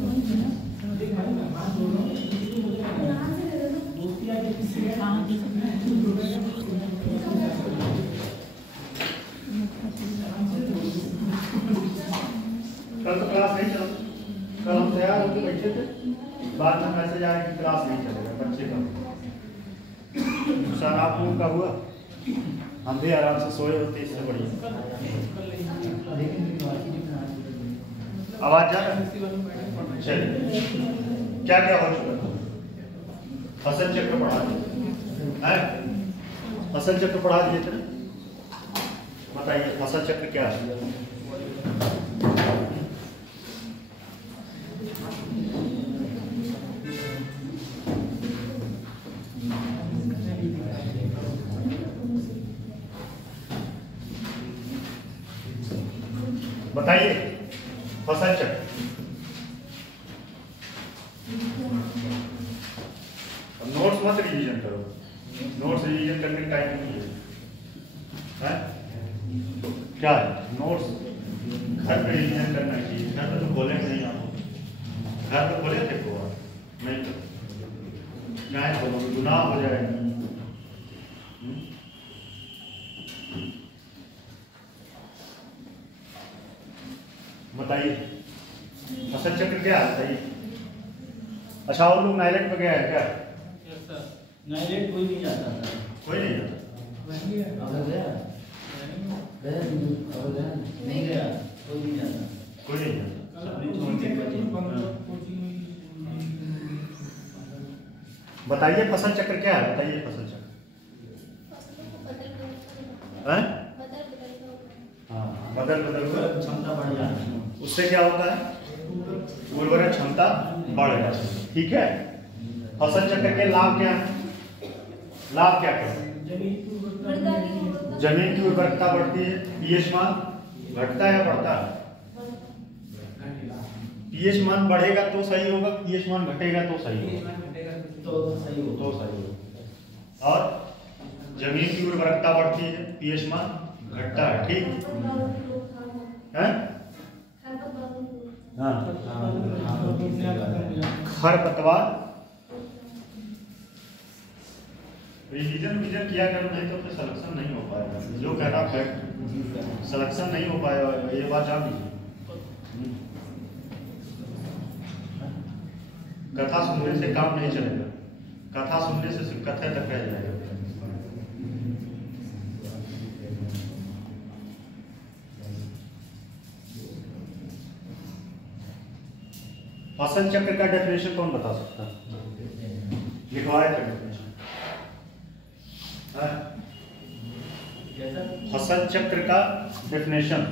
कल तो क्लास नहीं चला, कल हम तैयार होकर बैठे थे, बाद में मैसेज आया कि क्लास नहीं चलेगा बच्चे का। नुकसान आप लोगों का हुआ, हम भी आराम से सोए होते, इससे बढ़िया। आवाज जा रहा है? चलिए, क्या क्या हो चुका? फसल चक्र पढ़ा दिए, फसल चक्र पढ़ा दिए थे। बताइए फसल चक्र क्या है? बताइए फसल चक्र। नोट्स मत रिवीजन करो, नोट्स रिवीजन करने का टाइम नहीं है। क्या है नोट्स घर पे रिवीजन करना चाहिए। घर पे तो बोले नहीं, आप घर पे बोले थे को नहीं तो क्या बोलो, गुनाह हो जाएगा। बताइए फसल चक्र क्या है? बताइए। अच्छा और लोग नाइलेट पे गया है क्या? नाइलेट कोई नहीं जाता था, कोई नहीं जाता। नहीं गया, कोई नहीं जाता, कोई नहीं जाता। बताइए फसल चक्र क्या है? बताइए फसल चक्र। हाँ, बदल बदल क्षमता बढ़ जाती है, उससे क्या होता है? उर्वरक क्षमता बढ़ जाती है। ठीक है, फसल चक्र के लाभ क्या है? लाभ क्या है? जमीन की उर्वरकता बढ़ती है, पीएच मान घटता है या बढ़ता है? पीएच मान बढ़ेगा तो सही होगा, पीएच मान घटेगा तो सही होगा, तो सही हो, तो सही होगा। और जमीन की उर्वरकता बढ़ती है, पीएच मान घटता है। ठीक है? हाँ, खरपतवार रिवीजन किया करो, नहीं तो फिर सिलेक्शन नहीं हो पाएगा। जो कहना फैक्ट, सिलेक्शन नहीं हो पाएगा, ये बात जान लीजिए। कथा सुनने से काम नहीं चलेगा, कथा सुनने से सिर्फ कथा तक रह जाएगा। फसल चक्र का डेफिनेशन कौन बता सकता है? लिखवाए थे डेफिनेशन। फसल चक्र का डेफिनेशन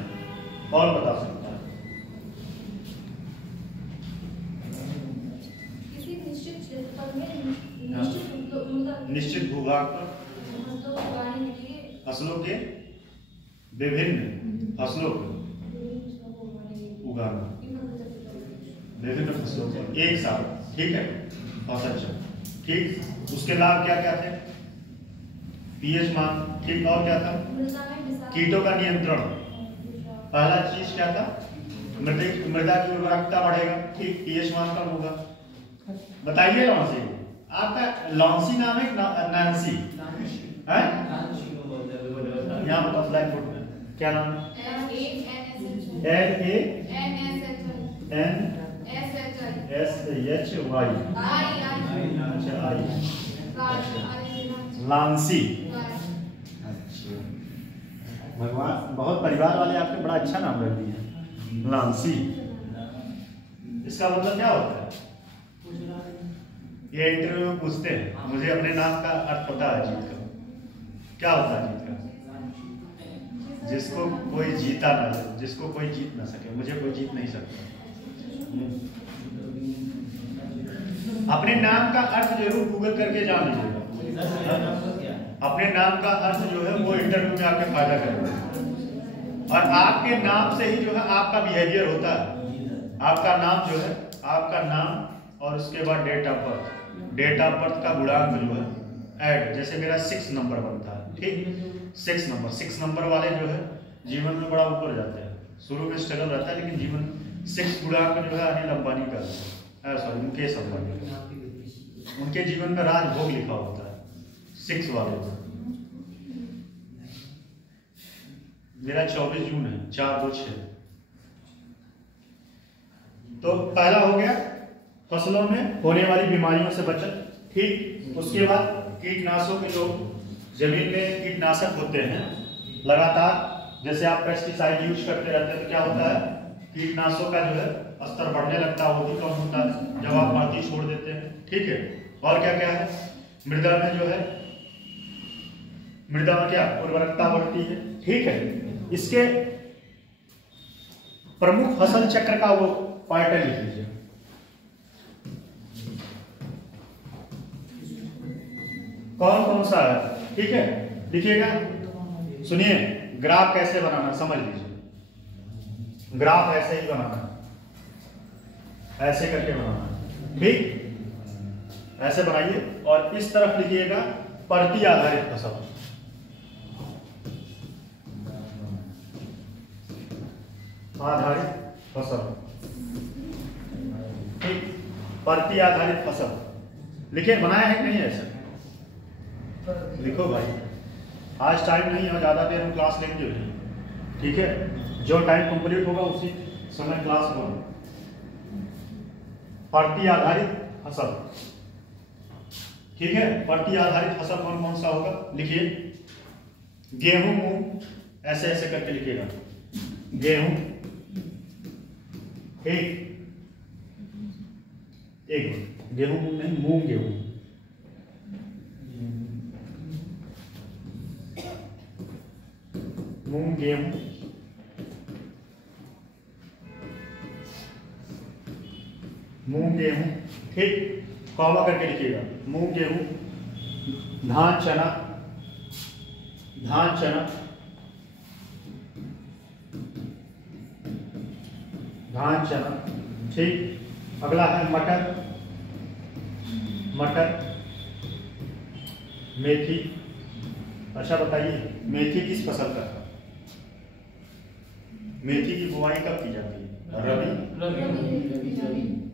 कौन बता सकता है? किसी निश्चित क्षेत्रफल में निश्चित भूभाग पर फसलों के विभिन्न फसलों को उगाना, विभिन्न फसलों को एक साथ। ठीक है, फसल चक्र। ठीक, उसके लाभ क्या क्या थे? पीएच मान, ठीक, और क्या था? कीटों का नियंत्रण। पहला चीज क्या था? मृदा की उर्वरकता बढ़ेगा। ठीक, पीएच मान कम होगा। बताइए लॉन्सी, आपका लॉन्सी नाम है नैन्सी है? यहाँ पर ब्लैक बोर्ड में क्या नाम है? LANSHY। अच्छा, लांसी। भगवान, बहुत परिवार वाले आपके बड़ा अच्छा नाम रख दिए, लांसी। इसका मतलब क्या होता है? ये इंटरव्यू में पूछते हैं, मुझे अपने नाम का अर्थ पता है जीत का। क्या होता है जीत का? जिसको कोई जीता ना, जिसको कोई जीत ना सके। मुझे कोई जीत नहीं सकता। अपने नाम का अर्थ जरूर गूगल करके जान लीजिएगा। अपने नाम का अर्थ जो है वो इंटरव्यू में आपके फायदा करेगा। और आपके नाम से ही जो है आपका बिहेवियर होता है। आपका नाम जो है, आपका नाम और उसके बाद date of birth, date of birth का गुणांक जो है ऐड, जैसे मेरा 6 नंबर बनता है। ठीक, 6 नंबर वाले जो है जीवन में बड़ा ऊपर जाते हैं। शुरू में स्ट्रगल रहता है, लेकिन जीवन 6 गुणांक जो है अनिल अंबानी का, सॉरी मुकेश अंबानी, उनके जीवन में राजभोग लिखा होता है 6 वाले में। मेरा 24 जून है, 426। तो पहला हो गया फसलों में होने वाली बीमारियों से बचत, ठीक। उसके बाद कीटनाशकों के जो जमीन में कीटनाशक होते हैं लगातार, जैसे आप पेस्टिसाइड यूज करते रहते हैं तो क्या होता है, कीटनाशकों का जो है स्तर बढ़ने लगता है, वो भी कम होता है जब आप माटी छोड़ देते हैं, ठीक है। और क्या क्या है, मृदा में जो है, मृदा में क्या उर्वरकता बढ़ती है, ठीक है। इसके प्रमुख फसल चक्र का वो पैटर्न लिख लीजिए। कौन कौन सा है, ठीक है, लिखिएगा। सुनिए, ग्राफ कैसे बनाना समझ लीजिए। ग्राफ ऐसे ही बनाना, ऐसे करके बनाना, ठीक। ऐसे बनाइए और इस तरफ लिखिएगा परती आधारित फसल, आधारित फसल, ठीक। परती आधारित फसल लिखे, बनाया है कि नहीं ऐसा, लिखो भाई। आज टाइम नहीं है, ज्यादा देर हम क्लास लेंगे, ठीक है। जो टाइम कंप्लीट होगा उसी समय क्लास होगा। परती आधारित फसल, ठीक है। परती आधारित फसल कौन कौन सा होगा, लिखिए। गेहूं मूंग, ऐसे ऐसे करके लिखिएगा, गेहूं, ठीक। एक गेहूं मूंग नहीं, मूंग गेहूं, मूंग गेहूं, मूंग गेहूं, ठीक। कॉमा करके लिखिएगा, मूंग गेहूं, धान चना, धान चना, धान चना, ठीक। अगला है मटर, मटर, मेथी। अच्छा बताइए, मेथी किस फसल का, मेथी की बुआई कब की जाती है, रबी,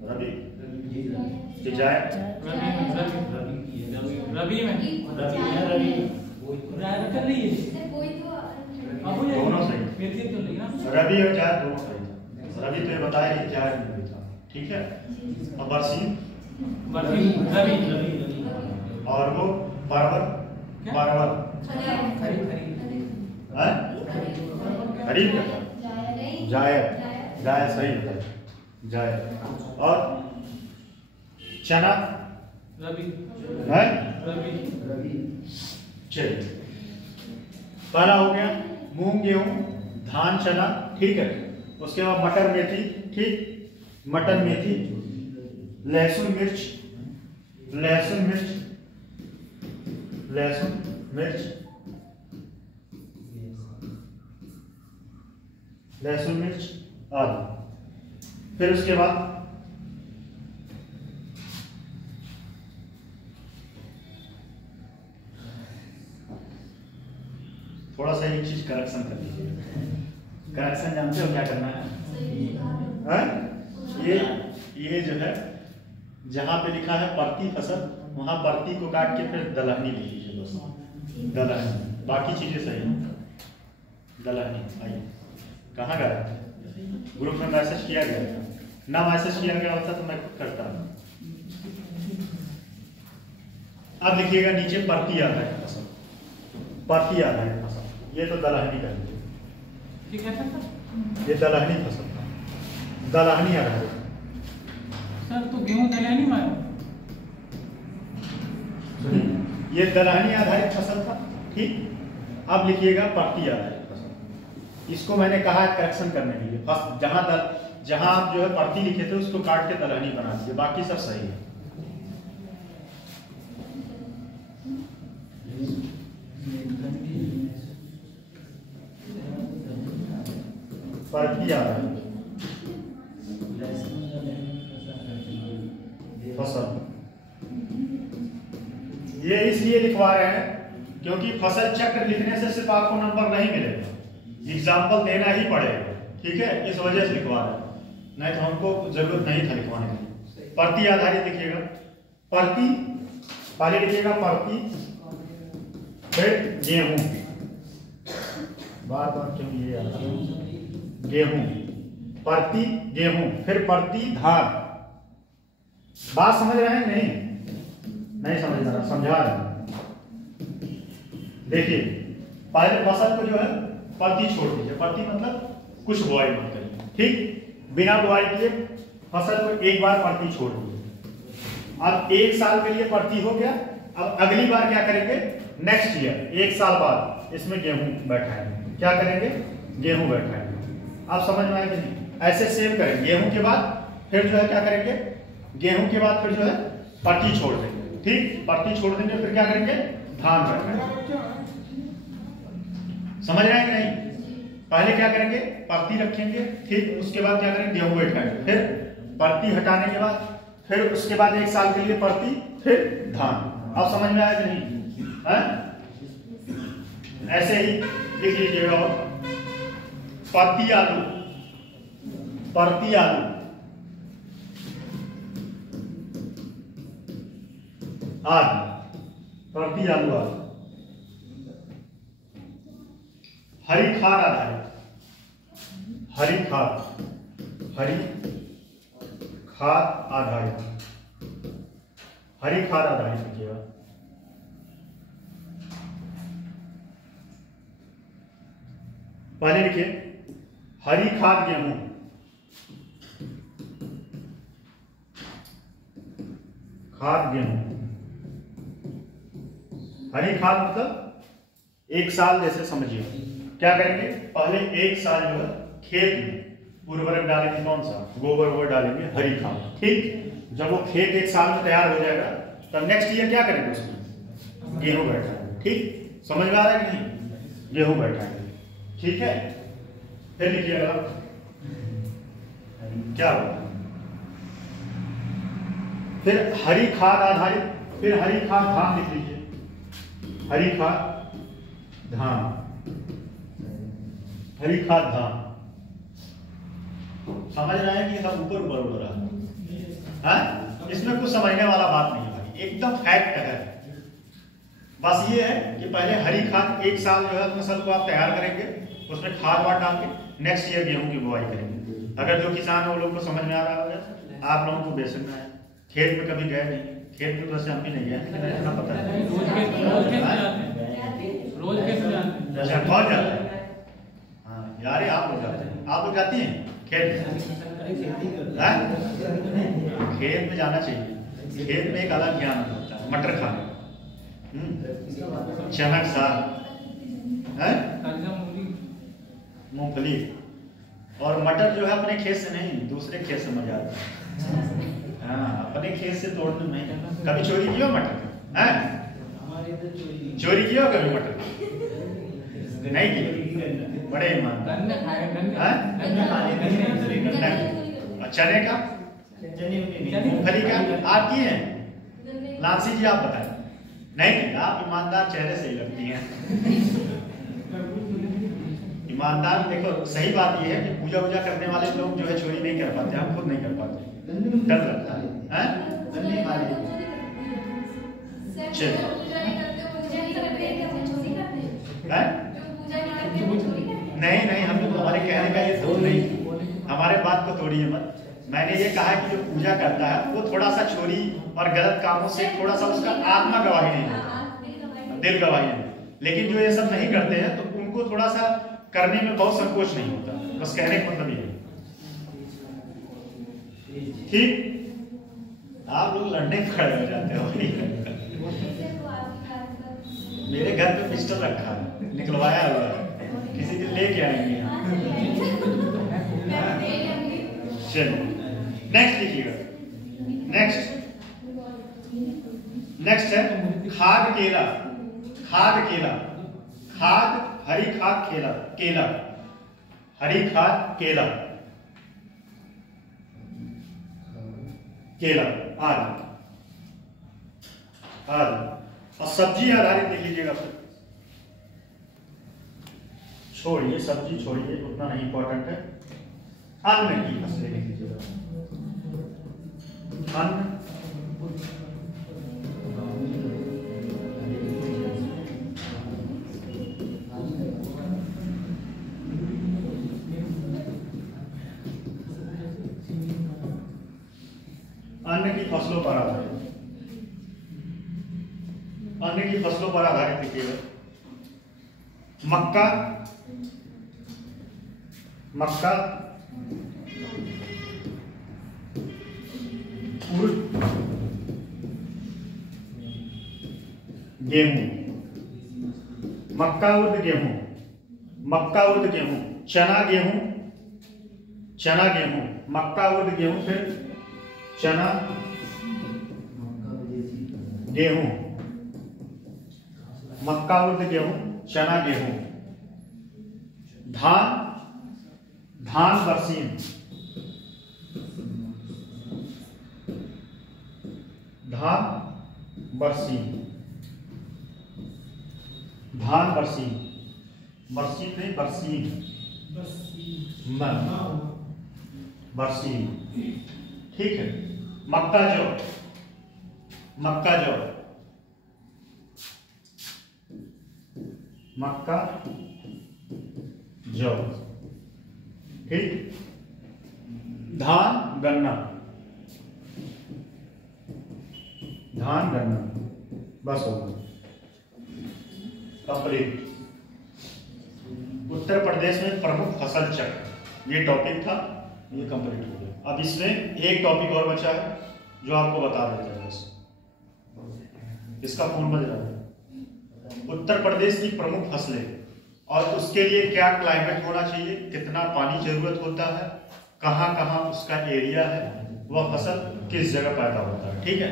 रबी, जायद, रबी में कर लीजिए, दोनों सही, रबी और जायद दोनों सही। रबी तो ये बताया कि जायद नहीं था, ठीक है। और बरसीम, और वो परवल, परवल, खरीफ, जायद, जायद सही है, जायद। और चना, रबी है, रबी। चलिए, पहला हो गया मूंग गेहूं, धान चना, ठीक है। उसके बाद मटर मेथी, ठीक, मटर मेथी, लहसुन मिर्च, लहसुन मिर्च, लहसुन मिर्च, लहसुन मिर्च आदि। फिर उसके बाद थोड़ा सा एक चीज करेक्शन कर लीजिए। करेक्शन जानते हो क्या करना है? ये जो है जहां पे लिखा है परती फसल, वहां परती को काट के फिर दलहनी लिख लीजिए बस, दलहनी। बाकी चीजें सही है। दलहनी आइए, कहाँ गया? ग्रुप में मैसेज किया गया था ना? मैसेज किया गया होता तो मैं खुद करता। अब लिखिएगा नीचे परती आधारित फसल, परती आधारित फसल। ये तो दलहनी कर लीजिए, ठीक है सर। ये दलहनी फसल था, दलहनी आधारित सर। तो गेहूं दलहनी मारो, ये दलहनी आधारित फसल था, ठीक। अब लिखिएगा परती आधारित फसल। इसको मैंने कहा करेक्शन करने के लिए, जहां आप जो है परती लिखे थे उसको काट के दलहनी बना दीजिए, बाकी सब सही है। परती आधारित फसल ये इसलिए लिखवा रहे हैं क्योंकि फसल चक्र लिखने से सिर्फ आपको नंबर नहीं मिलेगा, एग्जाम्पल देना ही पड़ेगा, ठीक है। इस वजह से लिखवा रहे हैं। नहीं तो हमको जरूरत नहीं था लिखवाने की। प्रति आधारित लिखिएगा, प्रति पहले लिखिएगा प्रति, फिर गेहूं, बार बार क्यों ये आता है, गेहूं, प्रति गेहूं, फिर प्रति धान। बात समझ रहे हैं नहीं? नहीं समझ रहा, समझा रहे हैं। देखिए पहले फसल को जो है प्रति छोड़ दीजिए, प्रति मतलब कुछ बुआई मत करिए, ठीक, बिना बुआई किए फसल को एक बार प्रति छोड़ दीजिए। अब 1 साल के लिए प्रति हो गया। अब अगली बार क्या करेंगे, नेक्स्ट ईयर 1 साल बाद इसमें गेहूं बैठाएंगे। क्या करेंगे, गेहूं बैठाएंगे। आप समझ में आए कि नहीं? ऐसे सेव करेंगे। गेहूं के बाद फिर जो है क्या करेंगे, गेहूं के बाद फिर जो है प्रति छोड़ देंगे, ठीक, प्रति छोड़ देंगे, फिर क्या करेंगे, धान बैठाएंगे। समझ रहे हैं कि नहीं? पहले क्या करेंगे, प्रति रखेंगे, ठीक, उसके बाद क्या करेंगे, गेहूं बैठाएंगे, फिर प्रति हटाने के बाद फिर उसके बाद 1 साल के लिए प्रति, फिर धान। अब समझ में आया कि नहीं है? ऐसे ही लिख लीजिएगा। प्रति आलू, प्रति आलू, आलू, प्रति आलू, आलू। हरी खाद आधारित, हरी खाद, हरी खाद आधारित, हरी खाद आधारित लिखिएगा। पहले लिखिए हरी खाद गेहूं, खाद गेहूं, हरी खाद मतलब 1 साल जैसे समझिए। क्या करेंगे, पहले 1 साल जो है खेत में उर्वरक डालेंगे, कौन सा, गोबर वोबर डालेंगे, हरी खाद, ठीक। जब वो खेत 1 साल में तैयार हो जाएगा तब नेक्स्ट ईयर क्या करेंगे, उसमें गेहूं बैठाएंगे, ठीक। समझ में आ रहा है कि नहीं? गेहूं बैठाएंगे, ठीक है। फिर लिखिएगा क्या होगा, फिर हरी खाद आधारित, फिर हरी खाद धान लिख लीजिए, हरी खाद धान, हरी खाद धान। समझ रहे हैं कि सब ऊपर ऊपर उड़ रहा है? इसमें कुछ समझने वाला बात नहीं है भाई, एकदम फैक्ट है। बस ये है कि पहले हरी खाद 1 साल जो है फसल को आप तैयार करेंगे, उसमें खाद वाद डाल के नेक्स्ट ईयर गेहूं की बुआई करेंगे। अगर जो किसान है वो लोग को समझ में आ रहा होगा, आप लोगों को बेसिक में है, खेत में कभी गए नहीं, खेत में तो वैसे हम भी नहीं गए, लेकिन इतना पता है। रोज कैसे जाते हैं? अच्छा, कौन जाता है? हाँ यार, आप लोग जाते हैं, आप लोग जाती हैं खेत में? खेत में जाना चाहिए, खेत में एक अलग ज्ञान होता है। मटर खाना, चना का साग, मूंगफली, और मटर जो है अपने खेत से नहीं, दूसरे खेत से मजा आता है। हाँ, अपने खेत से तोड़ने नहीं। कभी चोरी किया मटर है? चोरी किया कभी मटर? नहीं किया, बड़े ईमानदार। चने का, मूंगफली का आप किए हैं? लांसी जी आप बताएं। नहीं किया, आप ईमानदार चेहरे से ही लगती हैं। ईमानदार, देखो सही बात यह है कि पूजा वूजा करने वाले लोग जो है चोरी नहीं कर पाते, हम खुद नहीं कर पाते, डर लगता है। नहीं नहीं, हम लोग, हमारे कहने का ये तोड़ नहीं, हमारे बात को तोड़िए मत। मैंने ये कहा कि जो पूजा करता है वो थोड़ा सा चोरी और गलत कामों से थोड़ा सा उसका आत्मा गवाही नहीं होता, दिल गवाही नहीं। लेकिन जो ये सब नहीं करते हैं तो उनको थोड़ा सा करने में बहुत संकोच नहीं होता। बस कहने का मतलब ये, ठीक। आप लोग लड़ने खड़े हो जाते हो। मेरे घर पे पिस्टल रखा है, निकलवाया हुआ है, किसी दिन लेके आएंगे। चलो नेक्स्ट लिखिएगा। नेक्स्ट है खाद केला, खाद केला, खाद हरी खाद केला, केला, हरी खाद केला, केला, आलू, आलू। और सब्जी आधारित लिख लीजिएगा। छोड़िए सब्जी, छोड़िए, उतना नहीं इंपॉर्टेंट है। अन्न की फसलें लिख लीजिएगा। अन्न अन्न की फसलों पर आधारित, अन्न की फसलों पर आधारित लिखिएगा। मक्का, मक्का, उर्द, गेहूं, मक्का उर्द गेहूं, मक्का उर्द गेहूं, चना गेहूं, चना गेहूं, मक्का उर्द गेहूं, फिर चना गेहूं, मक्का उर्द गेहूं, चना गेहूं, धान, धान बरसीम, धान बरसीम, धान बरसीम, बरसीम नहीं बरसीम, बरसीम, ठीक है। मक्का जौ, मक्का जौ, मक्का जौ, ठीक। धान गन्ना, धान गन्ना, बस हो गया कंप्लीट। उत्तर प्रदेश में प्रमुख फसल चक्र, ये टॉपिक था, ये कंप्लीट हो गया। अब इसमें एक टॉपिक और बचा है जो आपको बता देते हैं। इसका फोन बज रहा है। उत्तर प्रदेश की प्रमुख फसलें और उसके लिए क्या क्लाइमेट होना चाहिए, कितना पानी जरूरत होता है, कहां कहां उसका एरिया है, वह फसल किस जगह पैदा होता है, ठीक है।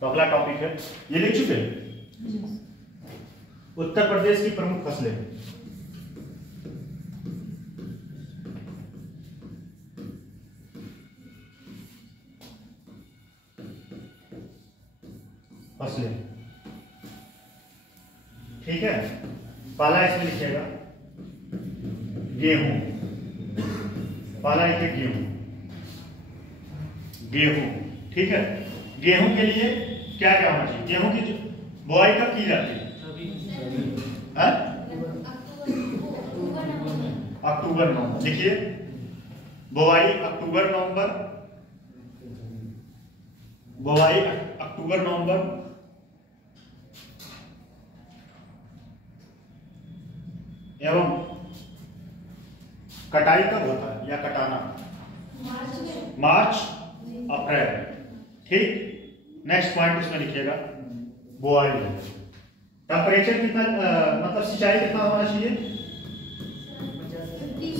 तो अगला टॉपिक है, ये लिख चुके हैं, उत्तर प्रदेश की प्रमुख फसलें। फसलें, ठीक है। पहला इसमें लिखिएगा गेहूं, पहला लिखिए गेहूं, गेहूं, ठीक है। गेहूं के लिए क्या क्या होना चाहिए, गेहूं की बुआई कब की जाती है, अक्टूबर नवंबर, लिखिए बुआई अक्टूबर नवंबर, बुआई अक्टूबर नवंबर, एवं कटाई कब होता है या कटाना, मार्च अप्रैल, ठीक। नेक्स्ट पॉइंट उसमें लिखिएगा बुआई। टेम्परेचर कितना, मतलब सिंचाई कितना होना चाहिए,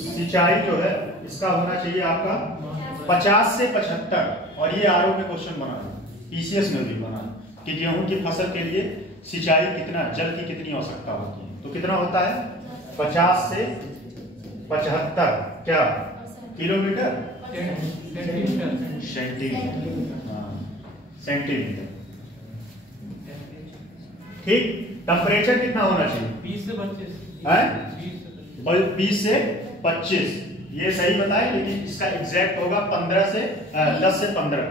सिंचाई जो है इसका होना चाहिए आपका 50 से 75, और ये आरओ में क्वेश्चन बना है, पीसीएस में भी बना है कि गेहूं की फसल के लिए सिंचाई कितना, जल की कितनी आवश्यकता होती है। तो कितना होता है 50 से 75 क्या किलोमीटर, सेंटीमीटर, ठीक। टेम्परेचर कितना होना चाहिए, 20 से 25 है, 20 से 25, ये सही बताए, लेकिन इसका एग्जैक्ट होगा 15 से 10 से 15,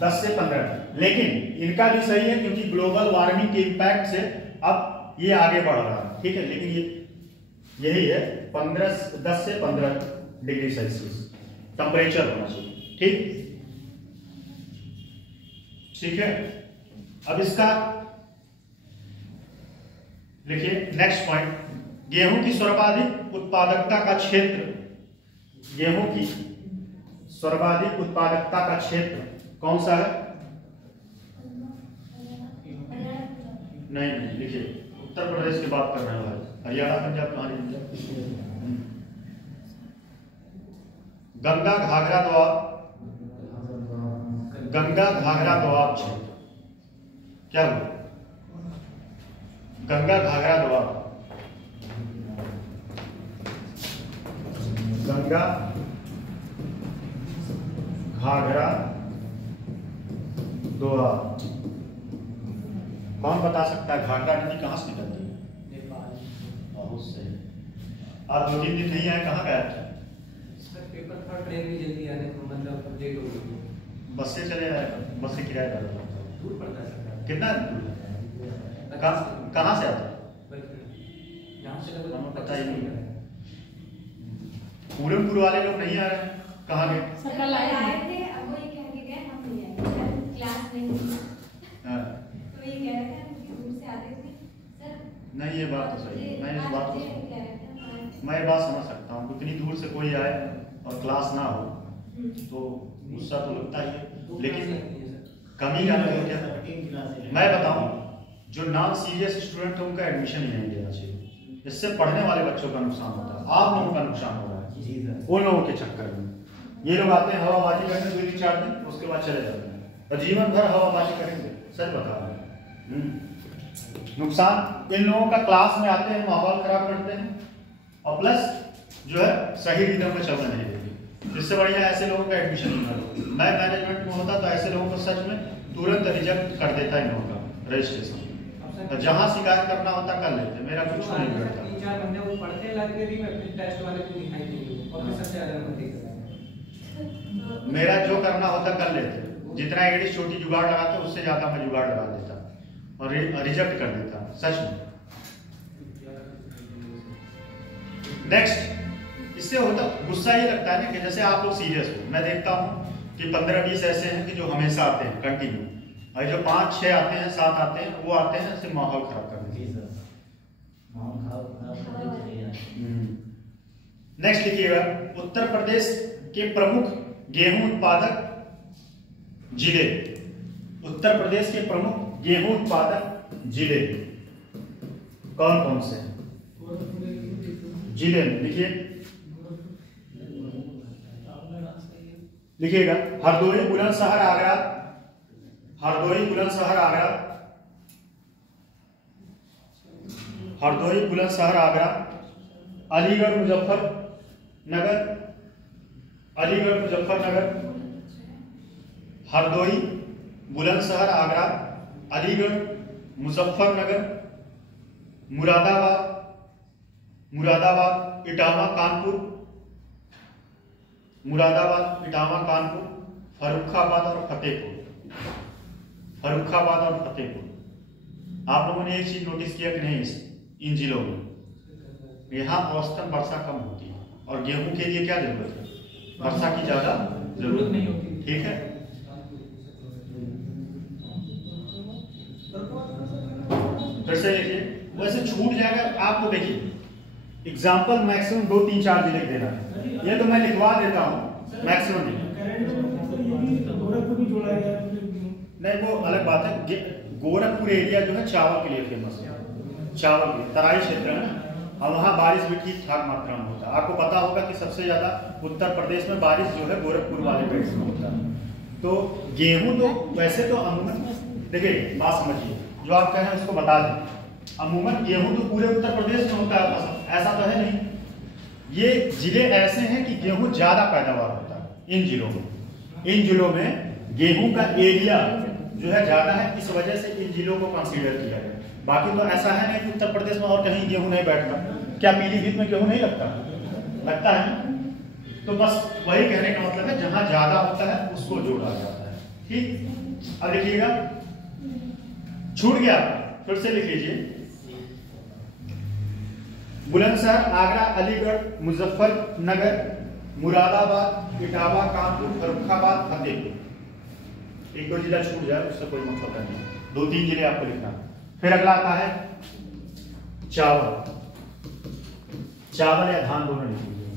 10 से 15। लेकिन इनका भी सही है क्योंकि ग्लोबल वार्मिंग के इम्पैक्ट से अब ये आगे बढ़ रहा है, ठीक है। लेकिन ये यही है 10 से 15 डिग्री सेल्सियस टेम्परेचर होना चाहिए, ठीक, ठीक है। अब इसका लिखिए नेक्स्ट पॉइंट, गेहूं की सर्वाधिक उत्पादकता का क्षेत्र, गेहूं की सर्वाधिक उत्पादकता का क्षेत्र कौन सा है, नहीं नहीं लिखिए, उत्तर प्रदेश की बात कर रहे हैं, हरियाणा पंजाब कहानी, गंगा घाघरा दोआब, गंगा घाघरा दोआब क्षेत्र, क्या हुआ, गंगा घाघरा दोआब, गंगा घाघरा दोआब, कौन बता सकता है घाघरा नदी कहां से निकलती है, नेपाल, बहुत सही। आप 2-3 दिन नहीं आए, कहाँ गए थे, पेपर था, ट्रेन भी जल्दी आने को मतलब लेट हो गई। बस से चले जाएगा, बस से किराया ज़्यादा लगता है। दूर पड़ता है सर। कितना दूर है? कहाँ से आता है? यहाँ से हमें पता ही नहीं है। पूरनपुर वाले लोग नहीं आ रहे हैं, कहाँ गए? सर कल आए थे, अब वो ये कह के गए हम नहीं आए, क्लास नहीं थी। हाँ। तो ये कह रहे थे हम कि दूर से आते थे सर। नहीं, ये बात तो सही है। मैं इस बात को कह रहे थे मैं ये बात समझ सकता हूँ। इतनी दूर से कोई आए और क्लास ना हो तो गुस्सा तो लगता ही है, लेकिन कमी का मतलब क्या? मैं बताऊं, जो नॉन सीरियस स्टूडेंट है उनका एडमिशन ही नहीं लेना चाहिए। इससे पढ़ने वाले बच्चों का नुकसान होता है, आप लोगों का नुकसान हो रहा है उन लोगों के चक्कर में। ये लोग आते हैं हवाबाजी करने 2-4 दिन, उसके बाद चले जाते हैं और जीवन भर हवाबाजी करेंगे। सच बता रहे हैं। नुकसान इन लोगों का, क्लास में आते हैं माहौल खराब करते हैं और प्लस जो है सही रिदम में चलना नहीं देते। इससे बढ़िया ऐसे लोगों का एडमिशन नहीं करो। मैं मैनेजमेंट में होता तो ऐसे लोगों को सच में तुरंत रिजेक्ट कर देता इन लोगों का रजिस्ट्रेशन। तो जहाँ शिकायत करना होता कर लेते, मेरा कुछ नहीं करता। 3-4 घंटे वो पढ़ते लगते थे, मैं फिर टेस्ट वाले को दिखाई नहीं और फिर सबसे ज्यादा नंबर देता। मेरा जो करना होता कर लेते, जितना एडी छोटी जुगाड़ लगाते उससे ज्यादा मैं जुगाड़ लगा देता और रिजेक्ट कर देता सच में। नेक्स्ट, इससे होता गुस्सा ही लगता है ना कि जैसे आप लोग सीरियस हो। मैं देखता हूँ कि 15-20 ऐसे हैं कि जो हमेशा आते हैं कंटिन्यू, और जो 5-6 आते हैं 7 आते हैं वो आते हैं सिर्फ माहौल खराब करने के लिए। नेक्स्ट लिखिएगा, उत्तर प्रदेश के प्रमुख गेहूं उत्पादक जिले। उत्तर प्रदेश के प्रमुख गेहूं उत्पादक जिले कौन कौन से हैं? जिले लिखिए, लिखिएगा हरदोई, बुलंदशहर आगरा, हरदोई बुलंदशहर आगरा, हरदोई बुलंदशहर आगरा, अलीगढ़ मुजफ्फरनगर, अलीगढ़ मुजफ्फरनगर, हरदोई बुलंदशहर आगरा, अलीगढ़ मुजफ्फरनगर, मुरादाबाद, मुरादाबाद इटावा कानपुर, मुरादाबाद इटावा कानपुर, फर्रुखाबाद और फतेहपुर, फर्रुखाबाद और फतेहपुर। आप लोगों ने एक चीज नोटिस किया कि नहीं, इन जिलों में यहाँ औसतन वर्षा कम होती है और गेहूं के लिए क्या जरूरत है? वर्षा की ज्यादा जरूरत नहीं होती। ठीक है, फिर से देखिए, वैसे छूट जाएगा आपको। देखिए एग्जाम्पल मैक्सिमम 2-3-4 जिले देना है, ये तो मैं लिखवा देता हूँ मैक्सिमम नहीं, वो अलग बात है। गोरखपुर एरिया जो है चावल के लिए फेमस है, चावल के तराई क्षेत्र है ना, और वहाँ बारिश भी ठीक ठाक मात्रा में होता है। आपको पता होगा कि सबसे ज्यादा उत्तर प्रदेश में बारिश जो है गोरखपुर वाले बेल्ट में होता है। तो गेहूं तो वैसे तो अमूमन, देखिए बात समझिए, जो आप कह रहे हैं उसको बता दें, अमूमन गेहूं तो पूरे उत्तर प्रदेश में होता है, ऐसा तो है नहीं। ये जिले ऐसे हैं कि गेहूं ज्यादा पैदावार होता है इन जिलों में। इन जिलों में गेहूं का एरिया जो है ज्यादा है, इस वजह से इन जिलों को कंसीडर किया गया। बाकी तो ऐसा है नहीं कि उत्तर प्रदेश में और कहीं गेहूं नहीं बैठता। क्या पीलीभीत में गेहूं नहीं लगता? लगता है। तो बस वही कहने का मतलब है, जहां ज्यादा होता है उसको जोड़ा जाता है। ठीक, अब लिखिएगा, छूट गया फिर से लिख लीजिए, बुलंदशहर, आगरा, अलीगढ़, मुजफ्फरनगर, मुरादाबाद, इटावा, कानपुर, फर्रुखाबाद, फतेहपुर। 1-2 जिला छूट जाए उससे कोई मतलब नहीं, 2-3 जिले आपको लिखना। फिर अगला आता है चावल, चावल या धान दोनों लिख लीजिए।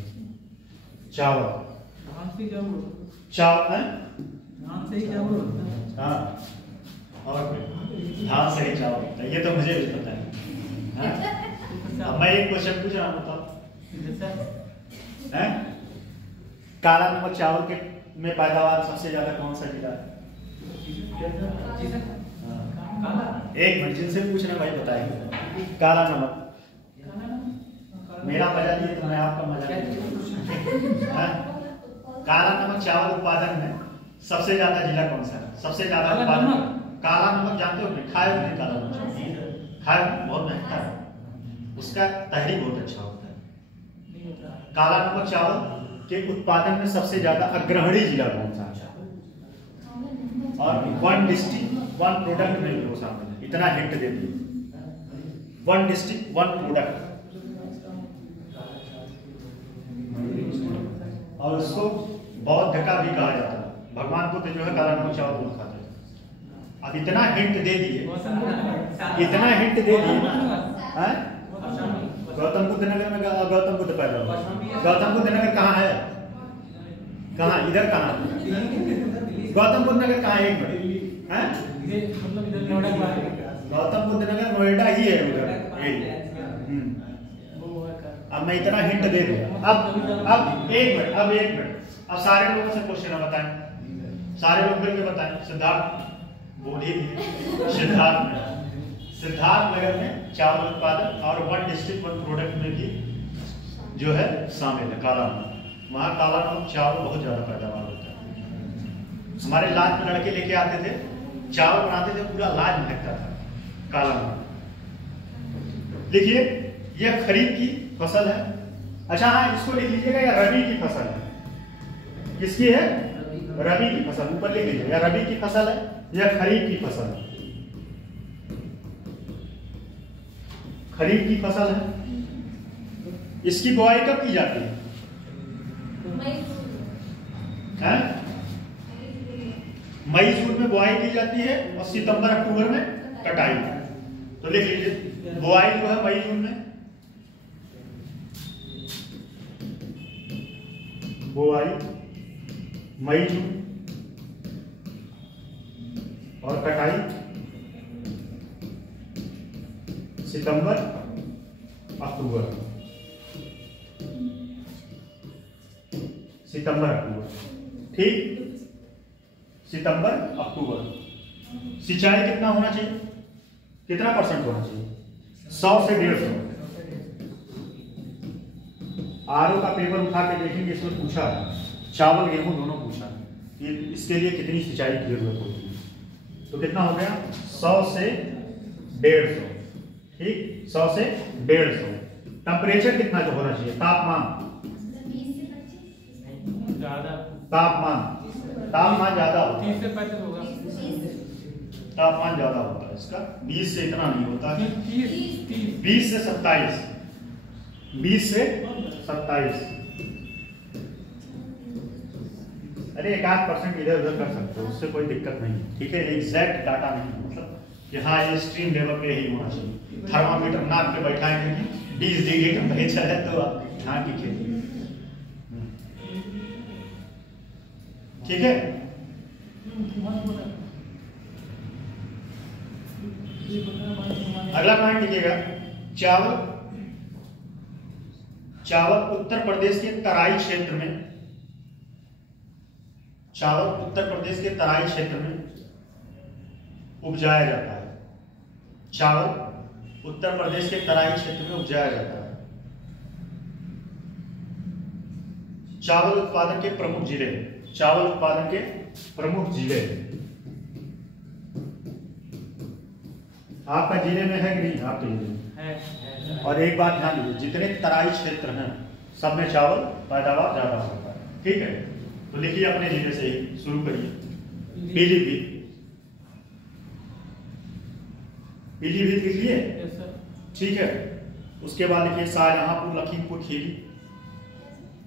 चावल, धान से चावल, चावल धान से ही चावल होता है। हाँ, और धान से ही चावल होता है, ये तो मुझे भी पता है। हाँ? अब मैं एक क्वेश्चन पूछ रहा हूँ, बताओ, काला नमक चावल के में पैदावार सबसे ज्यादा कौन सा जिला है? एक मिनट, जिनसे पूछ रहे भाई बताइए। काला नमक, मेरा मजा लिए तो मैं आपका मजा लूं। काला नमक चावल उत्पादन में सबसे ज्यादा जिला कौन सा है? सबसे ज्यादा उत्पादन काला नमक जानते हो? खाए हो नहीं काला नमक? खाए, बहुत महंगा है, उसका तहरी बहुत अच्छा होता है। काला नमक चावल के उत्पादन में सबसे ज्यादा अग्रणी जिला कौन सा है? और वन डिस्ट्रिक्ट वन प्रोडक्ट में भी शामिल है। इतना हिंट दे दिए, वन डिस्ट्रिक्ट वन प्रोडक्ट। और उसको बौद्ध का भी कहा जाता है। भगवान बुद्ध जो है काला नमक चावल दूध खाते हैं। अब इतना हिंट दे दिए, इतना हिंट दे दिए। गौतम बुद्ध नगर में गौतम बुद्ध पैदा हुआ। गौतम बुद्ध नगर कहाँ है? कहाँ? इधर कहाँ? गौतम बुद्ध नगर कहाँ है? एक मिनट है, गौतम बुद्ध नगर नोएडा ही है उधर। अब मैं इतना हिंट दे दिया। अब एक मिनट, अब सारे लोगों से क्वेश्चन बताएं, सारे लोग मिलकर बताएं। सिद्धार्थ बोलिए, सिद्धार्थ नगर में चावल उत्पादन और वन डिस्ट्रिक्ट वन प्रोडक्ट में भी जो है शामिल है काला नमक। वहाँ काला नमक चावल बहुत ज्यादा पैदावार होता है। हमारे लाज में लड़के लेके आते थे, चावल बनाते थे, पूरा लाज महकता था काला नमक। देखिए यह खरीफ की फसल है। अच्छा हाँ, इसको लिख लीजिएगा, या रबी की फसल है। किसकी है? रबी की फसल। ऊपर लिख लीजिए, या रबी की फसल है या खरीफ की फसल है। खरीफ की फसल है। इसकी बुआई कब की जाती है? मई जून में बुआई की जाती है और सितंबर अक्टूबर में कटाई। तो लिख लीजिए, बुआई जो है मई जून में, बुआई मई जून और कटाई सितंबर अक्टूबर। सितंबर अक्टूबर, ठीक, सितंबर अक्टूबर। सिंचाई कितना होना चाहिए? कितना परसेंट होना चाहिए? 100 से 150। आरओ का पेपर उठा के देखेंगे, इसमें पूछा है, चावल गेहूं दोनों पूछा है कि इसके लिए कितनी सिंचाई की जरूरत होती है। तो कितना हो गया? 100 से 150, ठीक, 100 से 150। टेम्परेचर कितना जो होना चाहिए? तापमान, तापमान ज्यादा होता है, 30 से 35 होगा। तापमान ज्यादा होता है इसका, 20 से इतना नहीं होता है। 20 से 27, 20 से 27। अरे 1-8% इधर उधर कर सकते हो, उससे कोई दिक्कत नहीं, ठीक है। एग्जैक्ट डाटा नहीं, मतलब कि हाँ ये स्ट्रीम लेवल पे ही होना चाहिए। थर्मामीटर नाक पे बैठाएंगे कि 20 डिग्री टेम्परेचर है तो आप ध्यान कीजिए, ठीक है। अगला पॉइंट लिखिएगा, चावल उत्तर प्रदेश के तराई क्षेत्र में, चावल उत्तर प्रदेश के तराई क्षेत्र में उपजाया जाता है। चावल उत्तर प्रदेश के तराई क्षेत्र में उपजाया जाता है। चावल उत्पादन के प्रमुख जिले, चावल उत्पादन के प्रमुख जिले आपका जिले में है कि नहीं? आपके जिले में है। और एक बात ध्यान दीजिए, जितने तराई क्षेत्र हैं सब में चावल पैदावार ज्यादा होता है, ठीक है। तो लिखिए अपने जिले से ही शुरू करिए। पीलीभीत, पीलीभीत लिखिए, ठीक है। उसके बाद लिखिए शाहजहांपुर लखीमपुर खीरी,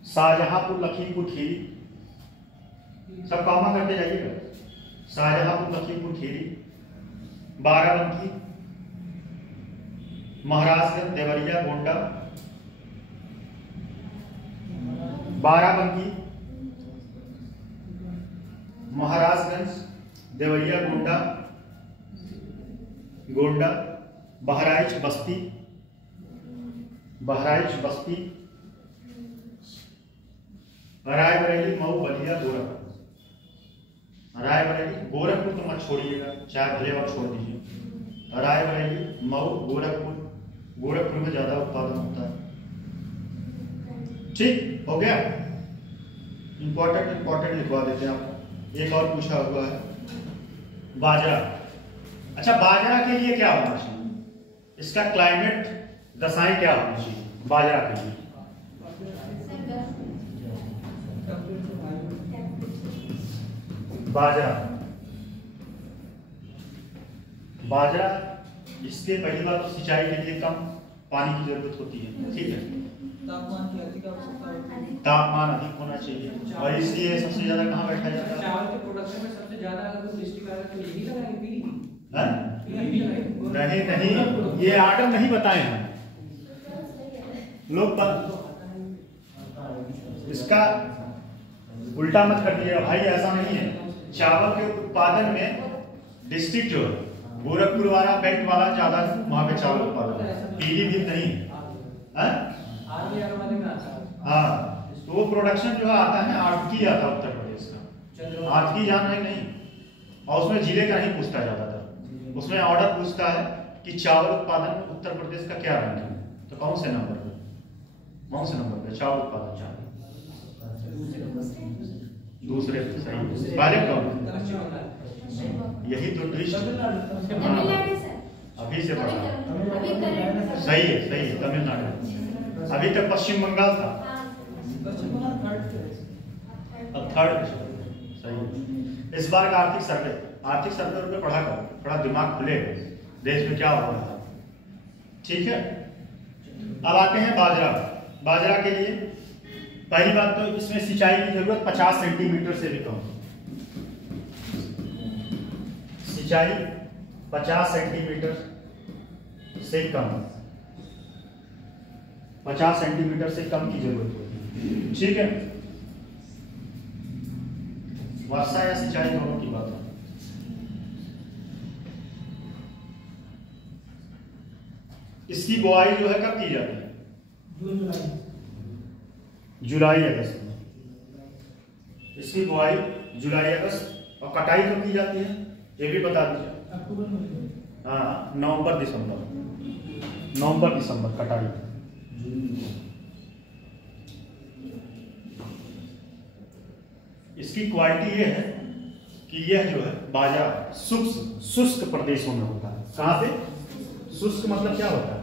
शाहजहांपुर लखीमपुर खीरी, सब कामा करते जाइएगा। शाहजहांपुर लखीमपुर खीरी, बाराबंकी, महाराजगंज देवरिया गोंडा, बाराबंकी, महाराजगंज देवरिया गोंडा, गोंडा, बहराइच बस्ती, बहराइच बस्ती, रायबरेली मऊ बलिया गोरखपुर। रायबरेली गोरखपुर तो मत छोड़िएगा, चाहे भले आप छोड़ दीजिए। रायबरेली मऊ गोरखपुर, गोरखपुर में ज्यादा उत्पादन होता है, ठीक हो गया। इंपॉर्टेंट लिखवा देते हैं आपको। एक और पूछा हुआ है बाजरा। अच्छा, बाजरा के लिए क्या होना चाहिए? इसका क्लाइमेट दशाएं क्या होनी चाहिए बाजरा के लिए? बाजरा, बाजरा इसके पहली बार तो सिंचाई के लिए कम पानी की जरूरत होती है, ठीक है। तापमान अधिक होना चाहिए और इसलिए सबसे ज्यादा कहाँ बैठा जाता है? चावल के प्रोडक्शन में सबसे ज्यादा अगर कोई डिस्ट्रिक्ट आएगा तो यही लगाएंगे। नहीं नहीं, ये आर्डर नहीं बताए हैं लोग, इसका उल्टा मत कर दिए भाई, ऐसा नहीं है। चावल के उत्पादन में डिस्ट्रिक्ट जो है गोरखपुर वाला, बेल्ट वाला ज्यादा वहां पे चावल उत्पादन, पीलीभीत नहीं है। हाँ, तो वो प्रोडक्शन जो आता है आर्थिकी आता है उत्तर प्रदेश का, आर्थिकी जान रहे नहीं, और उसमें जिले का नहीं पूछता ज्यादातर, उसमें ऑर्डर पूछता है कि चावल उत्पादन में उत्तर प्रदेश का क्या रैंक है, तो कौन से नंबर पे चावल उत्पादन चाहिए? दूसरे पे, सही। पहले कौन? यही तो ट्विस्ट, अभी से पढ़ा, सही है तमिलनाडु, अभी तक पश्चिम बंगाल था, अब थर्ड, सही है। इस बार का आर्थिक सर्वे पे पढ़ा कर थोड़ा दिमाग खुले, देश में क्या हो रहा है, ठीक है। अब आते हैं बाजरा के लिए पहली बात तो इसमें सिंचाई की जरूरत 50 सेंटीमीटर से भी कम, सिंचाई 50 सेंटीमीटर से कम, 50 सेंटीमीटर से कम की जरूरत होती है, ठीक है। वर्षा या सिंचाई दोनों की बात है। इसकी बुआई जो है कब की जाती है? जुलाई अगस्त में। इसकी बुआई जुलाई अगस्त, और कटाई कब की जाती है ये भी बता दीजिए। हाँ, नवंबर दिसंबर कटाई। इसकी क्वालिटी ये है कि यह जो है बाजरा शुष्क प्रदेशों में होता है। कहाँ पे? शुष्क मतलब क्या होता है?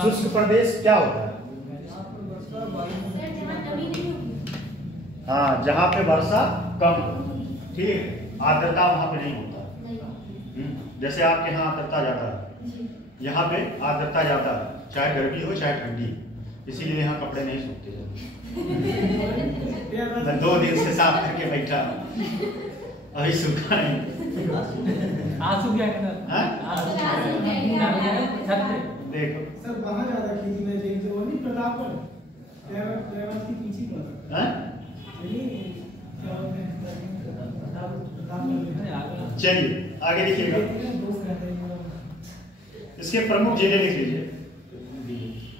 शुष्क प्रदेश क्या होता है? हाँ, जहाँ पे वर्षा कम, ठीक है, आर्द्रता वहां पे नहीं होता। जैसे आपके यहाँ आर्द्रता ज्यादा है, यहाँ पे आर्द्रता ज्यादा है, चाहे गर्मी हो चाहे ठंडी, इसीलिए यहाँ कपड़े नहीं सूखते। मैं 2 दिन से साफ करके बैठा, अभी सूखा नहीं। देखो सर वहाँ ज्यादा खेती में देखते हो नहीं, प्रतापगढ़ की पीछे पड़ा। चलिए आगे लिखिएगा। इसके प्रमुख जिले लिख लीजिए।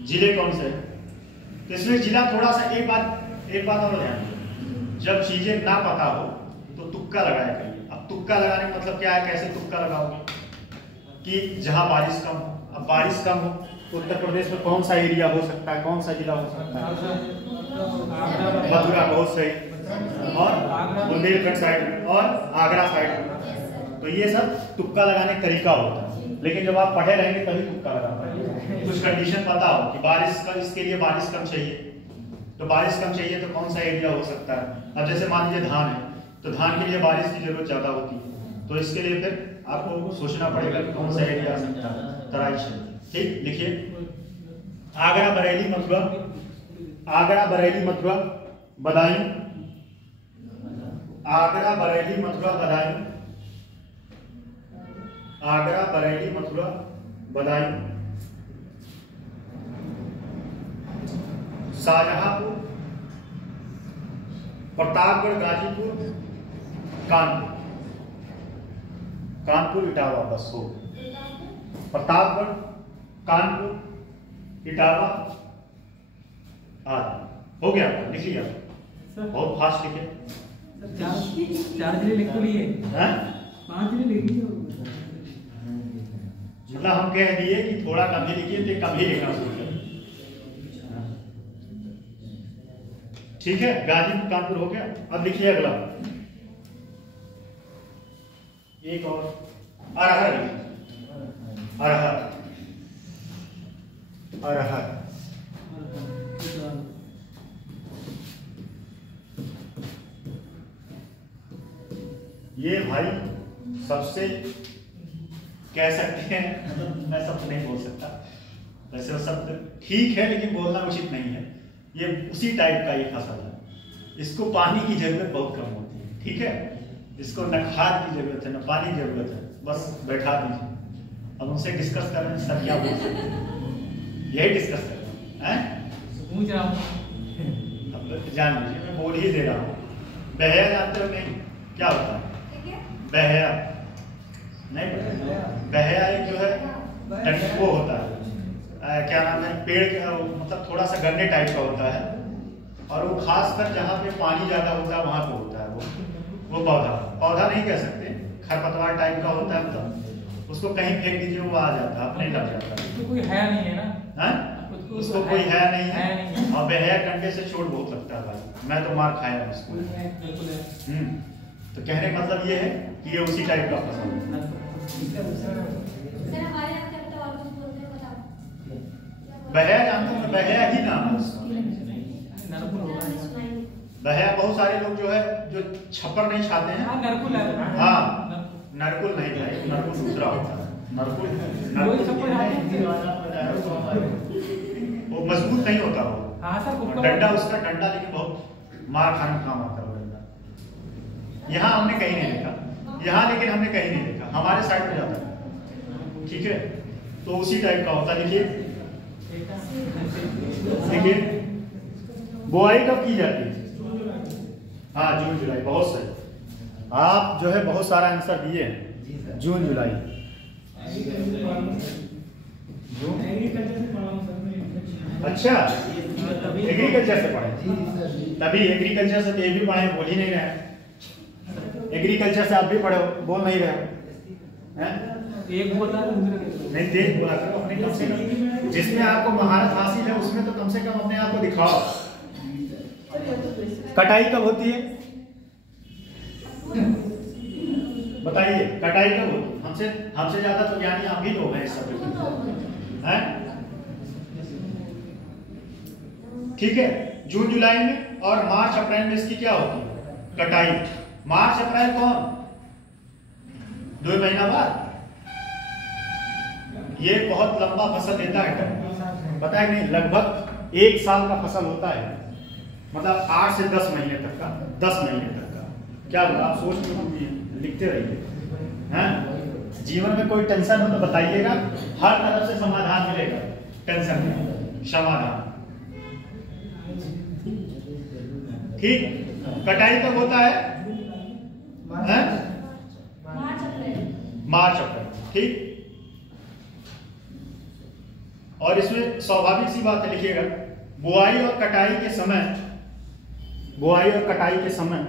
जिले कौन से हैं? तो इसमें जिला थोड़ा सा एक बात और ध्यान दीजिए, जब चीजें ना पता हो तो तुक्का लगाया करिए। अब तुक्का लगाने का मतलब क्या है, कैसे तुक्का लगाओगे कि जहां बारिश कम हो। अब बारिश कम हो तो उत्तर प्रदेश में कौन सा एरिया हो सकता है, कौन सा जिला हो सकता है? मथुरा, बहुत सही, और बुंदेलखंड साइड में और आगरा साइड में। तो ये सब तुक्का लगाने का तरीका होता है, लेकिन जब आप पढ़े रहेंगे तभी तुक्का लगा पाएंगे। कुछ कंडीशन पता हो कि बारिश का, इसके लिए बारिश कम चाहिए, तो बारिश कम चाहिए तो कौन सा एरिया हो सकता है। अब जैसे मान लीजिए धान है, तो धान के लिए बारिश की जरूरत ज्यादा होती है, तो इसके लिए फिर आपको सोचना पड़ेगा कि कौन सा एरिया आ सकता है, तराई क्षेत्र। ठीक, लिखिए आगरा, बरेली, मथुरा, बदायूं, आगरा, बरेली, मथुरा, बदायूं, शाहजहांपुर, प्रतापगढ़, गाजीपुर, कानपुर, इटावा, बस हो। प्रतापगढ़, कानपुर, इटावा आदि हो गया। लिख लिया? बहुत फास्ट लिखे। 4 जिले लिख तो लिए, 5 जिले लिख लिए। मतलब हम कह दिए कि थोड़ा कम ही लिखिए, तो कम ही लिखना शुरू करें। ठीक है, गाजीपुर, कानपुर हो गया। अब लिखिए अगला, एक और अरहर, ये भाई सबसे कह सकते हैं, मतलब मैं शब्द नहीं बोल सकता, वैसे वो शब्द ठीक है लेकिन बोलना उचित नहीं है। ये उसी टाइप का ये फसल है। इसको पानी की जरूरत बहुत कम होती है, ठीक है। इसको न खाद की जरूरत है न पानी की जरूरत है, बस बैठा दीजिए। अब उनसे डिस्कस कर रहे हैं सर क्या बोल सकते हैं, यही डिस्कस कर रहे हैं। पूछ रहा हूँ, अब जान लीजिए, मैं बोल ही दे रहा हूँ। बहया जानते हो नहीं क्या होता है? ठीक है। बहया नहीं पता? बहया एक जो है वो होता है, क्या नाम है, पेड़ का, मतलब थोड़ा सा गन्ने टाइप का होता है, और वो खासकर जहाँ पे पानी ज्यादा होता है वहां पे होता है। वो पौधा नहीं कह सकते, खरपतवार टाइप का होता है, मतलब उसको कहीं फेंक दीजिए वो आ जाता है, अपने लग जाता है। उसको कोई है नहीं है ना? हैं? उसको कोई है नहीं है, और बहया डंडे से चोट बहुत लगता है भाई, मैं तो मार खाया हूँ उसको। तो कहने का मतलब ये है कि ये उसी टाइप का फसल है। सर हमारे यहाँ क्या पता और कुछ बोलते हैं, बताओ। बहया जानते हो? बहया ही नाम है उसका। बहया बहुत सारे लोग जो है जो छप्पर नहीं छाते हैं। नरकुल है। हाँ, नरकुल नहीं भाई, नरकुल दूसरा होता है। नरकुल वो मजबूत नहीं होता वो। हाँ सर, डंडा उसका डंडा लेकिन बहुत मार खाने का काम आता है वो डंडा। यहाँ हमने कहीं नहीं देखा, यहाँ लेकिन हमने कहीं नहीं देखा, हमारे साइड में जाता है, ठीक है। तो उसी टाइप का होता है। देखिए बुआई कब की जाती है? हाँ, जून जुलाई, बहुत सही। आप जो है बहुत सारा आंसर दिए हैं, जून जुलाई। अच्छा, एग्रीकल्चर से पढ़े, तभी एग्रीकल्चर से तो ये भी पढ़े, बोल ही नहीं रहे। एग्रीकल्चर से आप भी पढ़े, बोल नहीं रहे हैं? एक बोला नहीं, तेज बोला करो अपने, कम से कम जिसमें आपको महारत हासिल है उसमें तो कम से कम अपने आप को दिखाओ। कटाई कब होती है बताइए? कटाई कब होती है? हमसे ज्यादा तो ज्ञानी आप ही लोग हैं इस सब हैं, ठीक है। जून जुलाई में और मार्च अप्रैल में इसकी क्या होती है? कटाई। मार्च अप्रैल कौन? 2 महीना बाद। ये बहुत लंबा फसल देता है, पता है नहीं? लगभग 1 साल का फसल होता है, मतलब 8 से 10 महीने तक का, 10 महीने तक का। क्या होगा आप सोच के लिखते रहिए हैं। जीवन में कोई टेंशन हो तो बताइएगा, हर तरफ से समाधान मिलेगा। टेंशन नहीं, समाधान, ठीक। कटाई कब होता है? मार्च अप्रैल, ठीक। और इसमें स्वाभाविक सी बात है, लिखिएगा बुआई और कटाई के समय, बुआई और कटाई के समय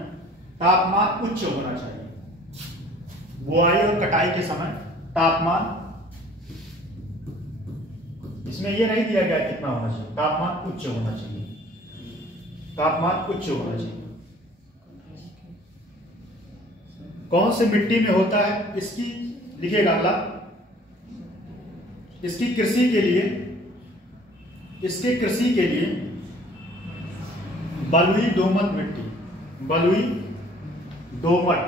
तापमान उच्च होना चाहिए। बुआई और कटाई के समय तापमान, इसमें यह नहीं दिया गया कितना होना चाहिए, तापमान उच्च होना चाहिए, तापमान उच्च होना चाहिए। कौन से मिट्टी में होता है इसकी, लिखिएगा अगला, इसकी कृषि के लिए, इसके कृषि के लिए बलुई दोमट मिट्टी, बलुई दोमट,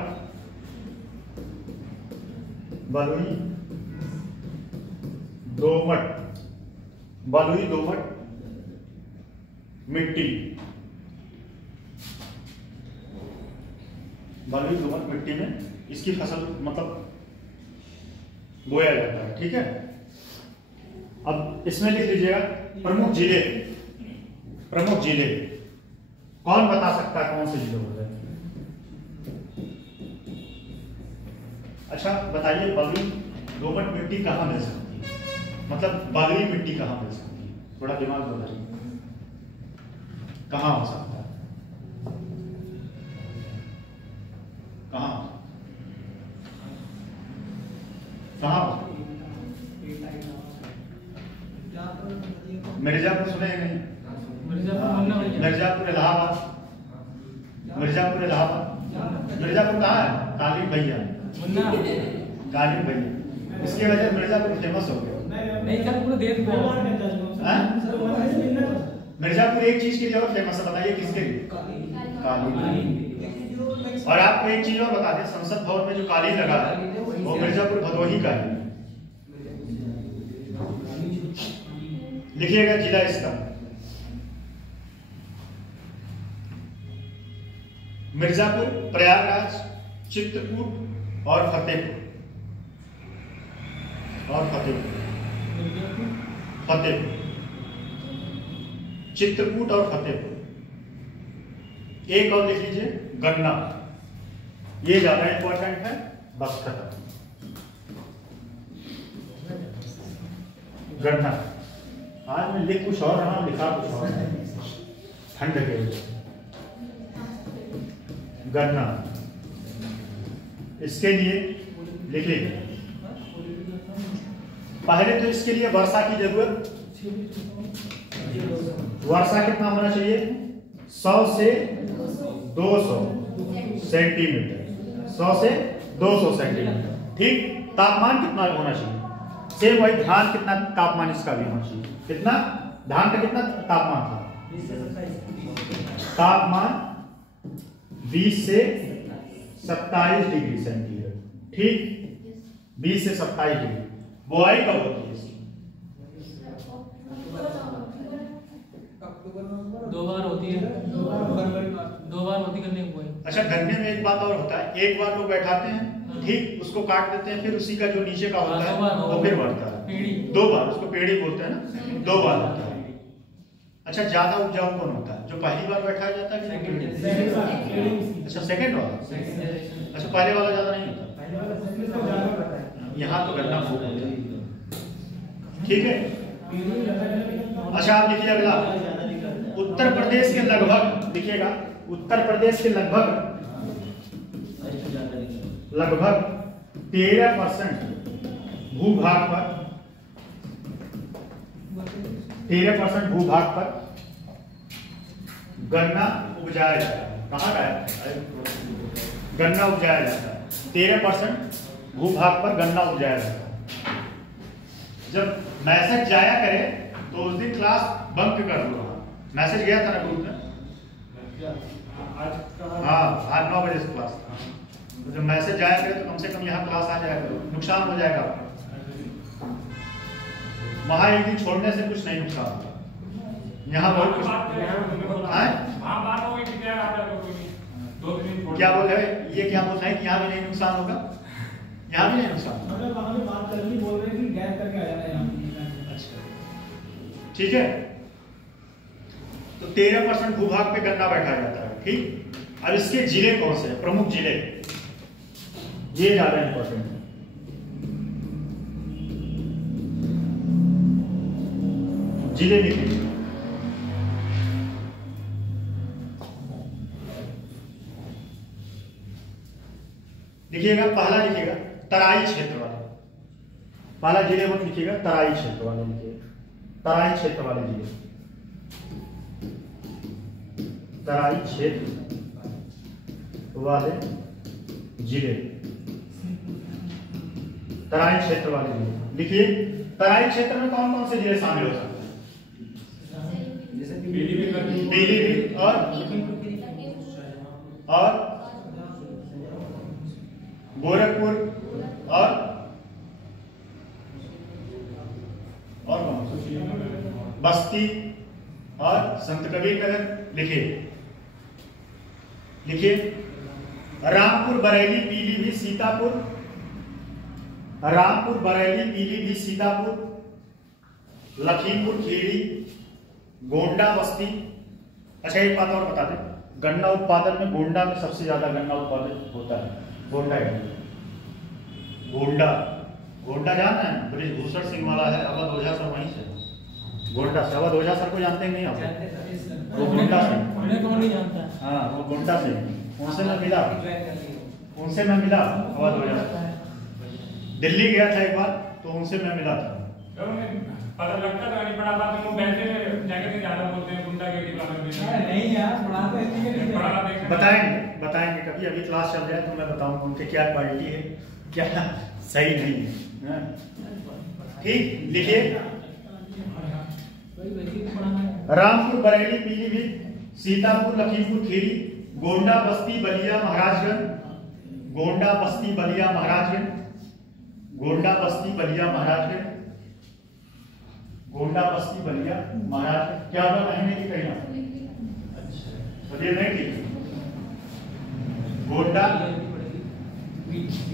बलुई दोमट, बलुई दोमट मिट्टी, बलुई दोमट मिट्टी में इसकी फसल मतलब बोया जाता है, ठीक है। अब इसमें लिख लीजिएगा प्रमुख जिले, प्रमुख जिले कौन बता सकता है कौन से जिले होते हैं? अच्छा बताइए, बलुई दोमट मिट्टी कहाँ मिल सकती है, मतलब बलुई मिट्टी कहाँ मिल सकती है? थोड़ा दिमाग बताइए, कहाँ हो सकता है, कहाँ कहाँ? मिर्जापुर सुने हैं नहीं? मिर्जापुर इलाहाबाद, मिर्जापुर इलाहाबाद। मिर्जापुर कहाँ है? कालीन भैया, कालीन भैया, इसकी वजह से मिर्जापुर फेमस हो गया। नहीं सर, पूरा देश मिर्जापुर एक चीज के लिए और फेमस है, बताइए किसके लिए? कालीन। और आपको एक चीज और बता दें, संसद भवन में जो कालीन लगा है वो मिर्जापुर भदोही का है। लिखिएगा जिला इसका मिर्जापुर, प्रयागराज, चित्रकूट और फतेहपुर चित्रकूट और फतेहपुर। एक और लिख लीजिए गन्ना, ये ज्यादा इंपॉर्टेंट है। बस खत्म। गन्ना आज मैं लिख कुछ और रहा हूं, लिखा कुछ और है, ठंड के वजह। गन्ना, इसके लिए लिखिए पहले तो इसके लिए वर्षा की जरूरत, वर्षा कितना होना चाहिए? 100 से 200 सेंटीमीटर, 100 से 200 सेंटीमीटर। ठीक। तापमान कितना होना चाहिए? सेम वही, धान कितना तापमान इसका भी होना चाहिए? कितना धान का कितना तापमान था? तापमान 20 से 27 डिग्री सेंटीग्रेड। ठीक, 20 से 27 डिग्री। बुआई कब होती है इसकी? 2 बार होती है, 2 बार होती करने की बुआई। अच्छा, गन्ने में एक बात और होता है, एक बार लोग बैठाते हैं, ठीक, उसको काट देते हैं, फिर उसी का जो नीचे का होता है वो फिर बढ़ता है। 2 बार, उसको पेड़ी बोलते हैं ना, 2 बार होता है। अच्छा, ज्यादा उपजाऊ कौन होता है? जो पहली बार बैठाया जाता है कि पेड़ी? अच्छा, सेकंड वाला। अच्छा, पहले वाला ज्यादा नहीं होता। यहाँ तो गन्ना खूब होता है। ठीक है। अच्छा, आप लिखिए अगला, उत्तर प्रदेश के लगभग, लिखिएगा उत्तर प्रदेश के लगभग 13% भूभाग पर, 13% भूभाग पर गन्ना उपजाया जाता है। कहाँ का है? गन्ना उपजाया जाता है। 13% भूभाग पर गन्ना उपजाया जाता है। जब मैसेज जाया करे तो उस दिन क्लास बंक कर दो। मैसेज गया था ना ग्रुप में? हाँ, आज 9 बजे से क्लास था। तो जब मैसेज जाया करे तो कम से कम यहाँ क्लास आ जाया करो, नुकसान हो जाएगा आपका। वहां एक दिन छोड़ने से कुछ नहीं नुकसान होगा, यहाँ बहुत कुछ। क्या बोल रहे हैं? ये क्या बोल रहे हैं कि यहाँ भी नहीं नुकसान होगा? यहाँ भी नहीं नुकसान होगा। अच्छा, ठीक है। तो 13% भूभाग पे गन्ना बैठा जाता है। ठीक। अब इसके जिले कौन से हैं? प्रमुख जिले, ये ज्यादा इंपॉर्टेंट है। जिले लिखिए, लिखिएगा पहला, लिखिएगा तराई क्षेत्र वाले। पहला जिले मत लिखिएगा, तराई क्षेत्र वाले लिखिएगा। तराई क्षेत्र वाले जिले, तराई क्षेत्र वाले जिले, तराई क्षेत्र वाले जिले लिखिए। तराई क्षेत्र में कौन कौन से जिले शामिल हो सकते हैं? पीलीभीत और गोरखपुर और कौन? बस्ती और संत कबीर नगर। लिखिए, लिखिए रामपुर, बरेली, पीलीभीत, सीतापुर, रामपुर, बरेली, पीलीभीत, सीतापुर, लखीमपुर खीरी, गोंडा, बस्ती। अच्छा, एक बात और बता दें, गन्ना उत्पादन में गोंडा में सबसे ज्यादा गन्ना उत्पादन होता है। गोंडा है, गोंडा, गोंडा जानना है? बृजभूषण सिंह वाला है, अवध ओझा सर वहीं से, गोंडा से। अवध ओझा सर को जानते हैं नहीं आप? वो गोंडा से। कौन नहीं जानता? हाँ, वो गोंडा से। उनसे मैं मिला, अवध ओझा से। दिल्ली गया था एक बार, तो उनसे मैं मिला था। पता लगता था नहीं, बड़ा बात है, वो बैठे जाके नहीं ज्यादा बोलते हैं, गुंडा के डिपार्टमेंट में नहीं यार, बड़ा तो इतनी बताएंगे कभी, अभी क्लास चल रहा है तो मैं बताऊंगा उनके क्या क्वालिटी है, क्या सही नहीं है। ठीक, लिखिए रामपुर, बरेली, पीलीभीत, सीतापुर, लखीमपुर खीरी, गोंडा बस्ती बलिया महाराजगंज, गोंडा बस्ती बलिया महाराजगंज, गोंडा बस्ती बलिया महाराजगंज, गोंडा बस्ती बलिया महाराजगंज। क्या होगा महीने की कहीं अच्छा तो ये नहीं ठीक। गोंडा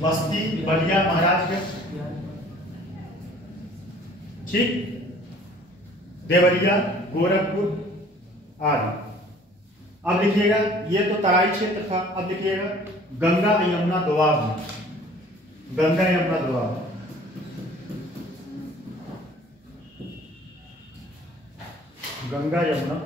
बस्ती बलिया महाराजगंज, ठीक, देवरिया गोरखपुर आदि। अब लिखिएगा, ये तो तराई क्षेत्र था। अब लिखिएगा गंगा यमुना दोआब में, गंगा यमुना दोआब, गंगा यमुना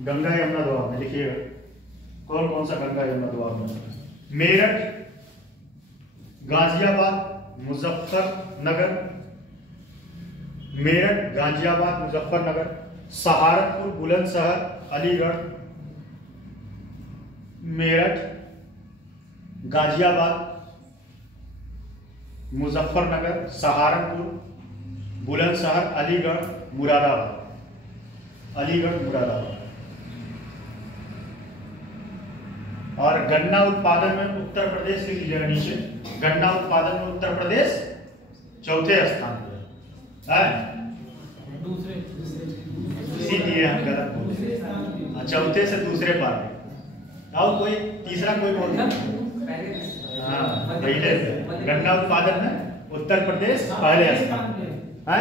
गंगा यमुना दोआब में लिखिएगा कौन कौन सा गंगा यमुना दोआब में। मेरठ, गाजियाबाद, मुजफ्फरनगर, मेरठ, गाजियाबाद, मुजफ्फरनगर, सहारनपुर, बुलंदशहर, अलीगढ़, मेरठ, गाजियाबाद, मुजफ्फरनगर, सहारनपुर, बुलंदशहर, अलीगढ़, मुरादाबाद, अलीगढ़ मुरादाबाद। और गन्ना उत्पादन में उत्तर प्रदेश लिख लीजिएगा नीचे, गन्ना उत्पादन में उत्तर प्रदेश चौथे स्थान पर है। दूसरे इसीलिए हम गलत बोले, चौथे से दूसरे पर। और कोई तीसरा कोई बोल, हाँ पहले गन्ना उत्पादन में उत्तर प्रदेश पहले स्थान है।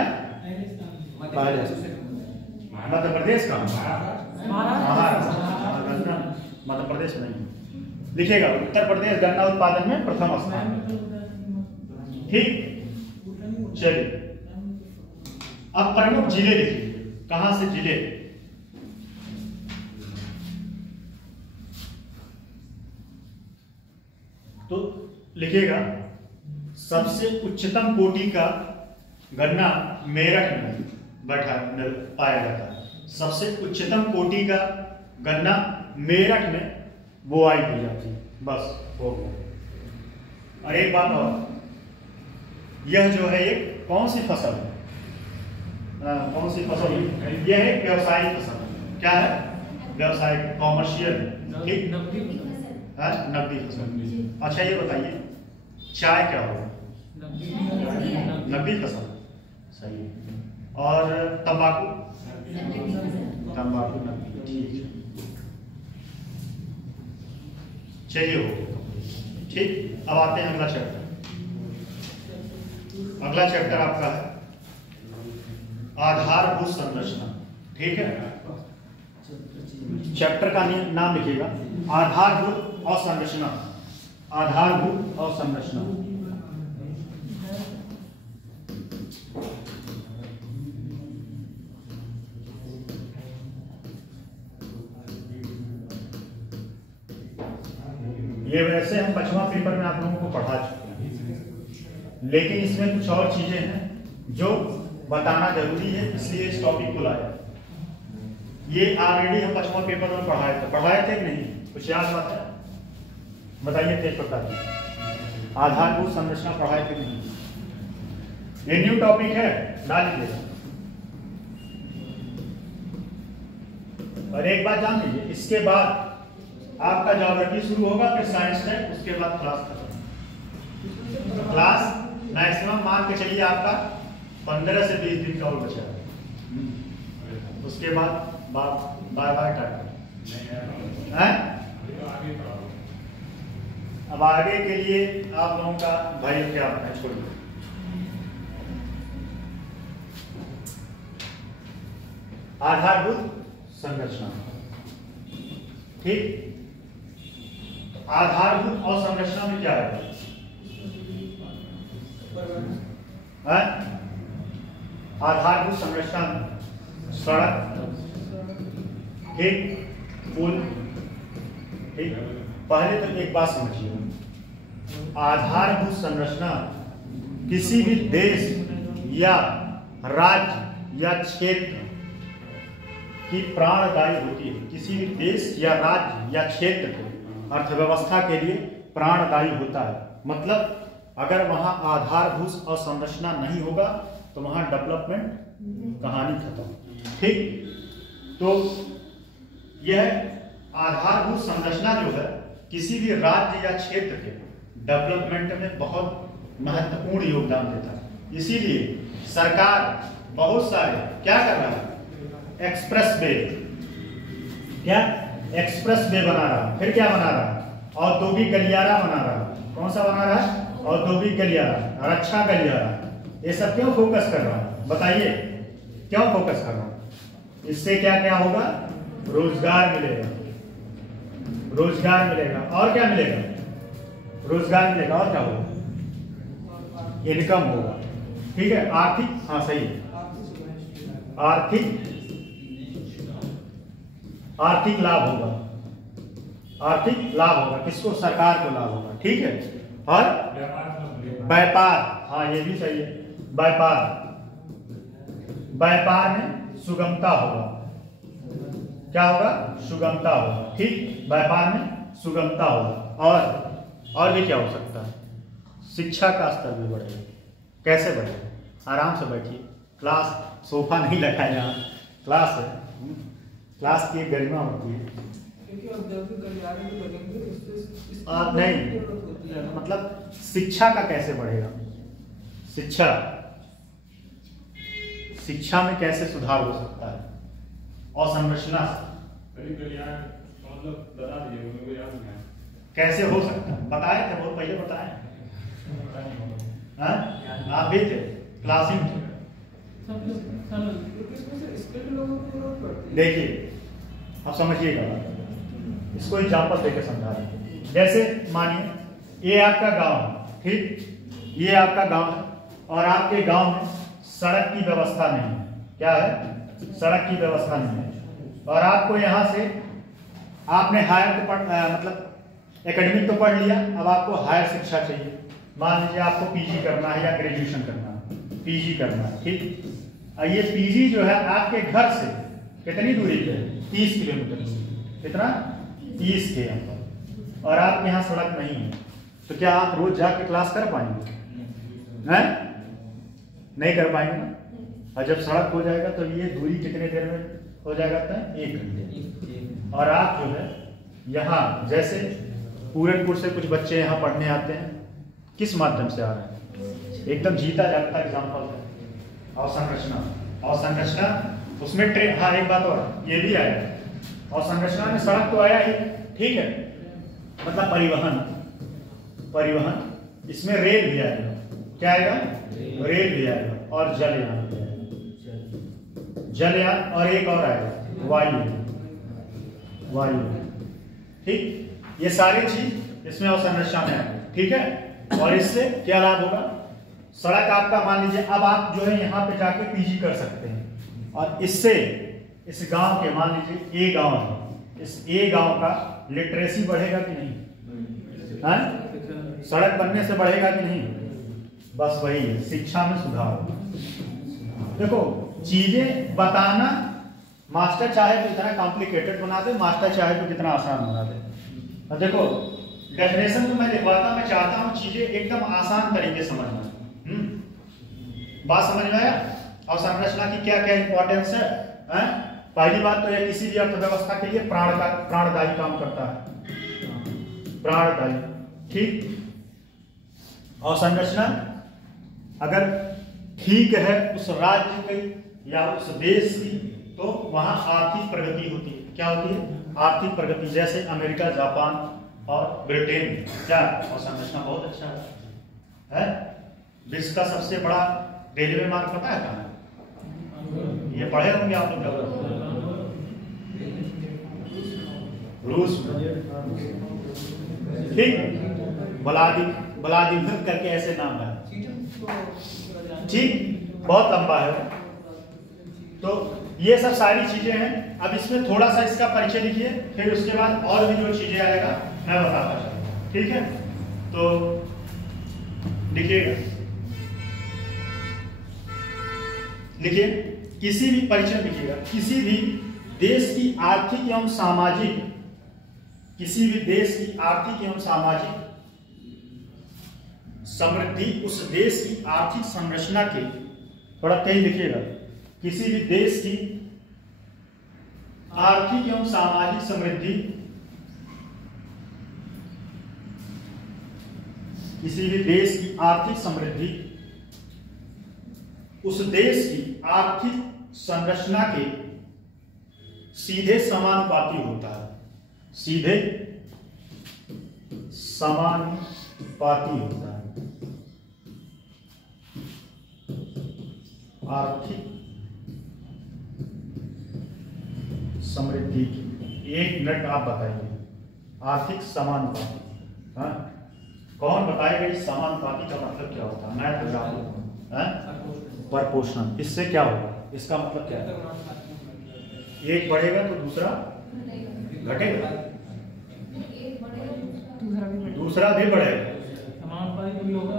मध्य प्रदेश का महाराष्ट्र, मध्य प्रदेश नहीं लिखेगा। उत्तर प्रदेश गन्ना उत्पादन में प्रथम स्थान, ठीक। चलिए अब प्रमुख जिले लिखिए, कहां से जिले। तो लिखिएगा सबसे उच्चतम कोटि का गन्ना मेरठ में पाया जाता है। सबसे उच्चतम कोटि का गन्ना मेरठ में बुआई की जाती है। बस हो गया। और एक बात और, यह जो है ये कौन सी फसल है, कौन सी फसल है? यह है व्यवसायिक फसल। क्या है? व्यवसायिक, कॉमर्शियल, ठीक, नकदी फसल। अच्छा ये बताइए चाय क्या होगा? नकदी फसल, सही है। और तंबाकू, तंबाकू नकदी, ठीक है। चलिए हो, ठीक। अब आते हैं अगला चैप्टर। अगला चैप्टर आपका है आधारभूत संरचना, ठीक है। चैप्टर का नाम लिखिएगा आधारभूत और संरचना, आधारभूत और संरचना। ये वैसे हम 5वां पेपर में आप लोगों को पढ़ा चुके हैं, लेकिन इसमें कुछ और चीजें हैं जो बताना जरूरी है, इसलिए इस टॉपिक को लाया। ये ऑलरेडी हम 5वां पेपर में पढ़ाए थे कि नहीं? कुछ याद बात है? बताइए, तेज बताइए। आधारभूत संरचना पढ़ाए थे नहीं? ये न्यू टॉपिक है, डाल लीजिएगा। और एक बात जान लीजिए, इसके बाद आपका ज्योग्राफी शुरू होगा, फिर साइंस है, उसके बाद क्लास खत्म। क्लास मैक्सिमम मान के चलिए आपका 15 से 20 दिन का और बचा है, उसके बाद बाय बाय टाटा। अब आगे के लिए आप लोगों का भाई क्या है, छोड़िए। आधारभूत संरचना, ठीक। आधारभूत और संरचना में क्या है? आधारभूत संरचना में सड़क, ठीक, पुल, ठीक। पहले तो एक बात समझिए, आधारभूत संरचना किसी भी देश या राज्य या क्षेत्र की प्राणदायी होती है। किसी भी देश या राज्य या क्षेत्र को अर्थव्यवस्था के लिए प्राणदायी होता है। मतलब अगर वहां आधारभूत और संरचना नहीं होगा तो वहां डेवलपमेंट कहानी खत्म। ठीक, तो यह आधारभूत संरचना जो है किसी भी राज्य या क्षेत्र के डेवलपमेंट में बहुत महत्वपूर्ण योगदान देता है। इसीलिए सरकार बहुत सारे क्या कर रहा है, एक्सप्रेस वे, क्या एक्सप्रेस वे बना रहा है, फिर क्या बना रहा है, औद्योगिक गलियारा बना रहा है। कौन सा बना रहा है, औद्योगिक गलियारा, रक्षा गलियारा। ये सब क्यों फोकस कर रहा है, बताइए क्यों फोकस कर रहा है? इससे क्या क्या होगा, रोजगार मिलेगा, रोजगार मिलेगा, और क्या मिलेगा, रोजगार मिलेगा, और क्या होगा, इनकम होगा। ठीक है, आर्थिक, हाँ सही है, आर्थिक लाभ होगा, आर्थिक लाभ होगा, किसको, सरकार को लाभ होगा। ठीक है, और व्यापार, हाँ ये भी सही है, व्यापार में सुगमता होगा, क्या होगा, सुगमता होगा। ठीक, व्यापार में सुगमता होगा। और भी क्या हो सकता है, शिक्षा का स्तर भी बढ़ेगा। कैसे बढ़ेगा, आराम से बैठिए, क्लास, सोफा नहीं लगा है यहाँ, क्लास है, क्लास की एक गरिमा होती है। नहीं, मतलब शिक्षा का कैसे बढ़ेगा, शिक्षा में कैसे सुधार हो सकता है, और संरचना कैसे हो सकता है, बताए थे, बहुत पहले बताए, आप भी थे, क्लासिंग थे। देखिए अब समझिएगा, इसको एग्जाम्पल देकर समझा रहे हैं। जैसे मानिए ये आपका गांव है, ठीक, ये आपका गांव है, और आपके गांव में सड़क की व्यवस्था नहीं है, क्या है, सड़क की व्यवस्था नहीं है, और आपको यहाँ से आपने हायर तो मतलब एकेडमिक तो पढ़ लिया, अब आपको हायर शिक्षा चाहिए। मान लीजिए आपको पीजी करना है या ग्रेजुएशन करना है, पीजी करना है, ठीक। ये पीजी जो है आपके घर से कितनी दूरी पे है, 30 किलोमीटर दूरी, कितना, 30 के यहाँ पर, और आपके यहाँ सड़क नहीं है, तो क्या आप रोज जाके क्लास कर पाएंगे, हैं? नहीं कर पाएंगे ना। और जब सड़क हो जाएगा तो ये दूरी कितने देर में हो जाएगा, 1 घंटे। और आप जो है यहाँ, जैसे पूरनपुर से कुछ बच्चे यहाँ पढ़ने आते हैं, किस माध्यम से आ रहे हैं, एकदम जीता जागता एग्जाम्पल है। और संरचना उसमें ट्रेन, हाँ एक बात और ये भी आया, और संरचना में सड़क तो आया ही, ठीक है, मतलब परिवहन, इसमें रेल भी आएगा, क्या आएगा, रेल भी आएगा, और जलयान भी आएगा, जलयान, और एक और आएगा वायु, ठीक। ये सारी चीज इसमें अवसंरचना में आएगी, ठीक है। और इससे क्या लाभ होगा, सड़क आपका, मान लीजिए अब आप जो है यहाँ पे जाके पीजी कर सकते हैं, और इससे इस गांव के, मान लीजिए ए गांव है, इस ए गांव का लिटरेसी बढ़ेगा कि नहीं, है? सड़क बनने से बढ़ेगा कि नहीं, बस वही है, शिक्षा में सुधार। देखो चीजें बताना, मास्टर चाहे तो इतना कॉम्प्लिकेटेड बना दे, मास्टर चाहे तो कितना आसान बना दे। अब देखो डेफिनेशन तो मैं लिखवाता, मैं चाहता हूँ चीजें एकदम आसान तरीके से समझना। बात समझ में आया। और संरचना की क्या क्या इंपॉर्टेंस है? पहली बात तो यह किसी भी अर्थव्यवस्था के लिए प्राणदायी काम करता है, प्राणदायी, ठीक। और संरचना अगर ठीक है उस राज्य की या उस देश की, तो वहां आर्थिक प्रगति होती है। क्या होती है? आर्थिक प्रगति। जैसे अमेरिका, जापान और ब्रिटेन, क्या और संरचना बहुत अच्छा है। विश्व का सबसे बड़ा रेलवे मार्ग पता है कहाँ है? ये पढ़े होंगे आप लोग, रूस में, ठीक। व्लादिमीर करके ऐसे नाम है, ठीक, बहुत लंबा है। तो ये सब सारी चीजें हैं। अब इसमें थोड़ा सा इसका परिचय लिखिए, फिर उसके बाद और भी जो चीजें आएगा मैं बताता हूँ, ठीक है। तो लिखिएगा, लिखिए, किसी भी परिचय लिखिएगा, किसी भी देश की आर्थिक एवं सामाजिक, किसी भी देश की आर्थिक एवं सामाजिक समृद्धि उस देश की आर्थिक संरचना के, थोड़ा तेज लिखिएगा, किसी भी देश की आर्थिक एवं सामाजिक समृद्धि, किसी भी देश की आर्थिक समृद्धि उस देश की आर्थिक संरचना के सीधे समानुपाती होता है, सीधे समानुपाती होता है। आर्थिक समृद्धि की, एक मिनट आप बताइए, आर्थिक समानुपाती, हाँ कौन बताएगा इस समानुपाती का मतलब क्या होता है? मैं तो जानूं, परपोषण। इससे क्या होगा, इसका मतलब क्या है? एक बढ़ेगा तो दूसरा घटेगा, दूसरा भी बढ़ेगा, समानुपाती कभी होगा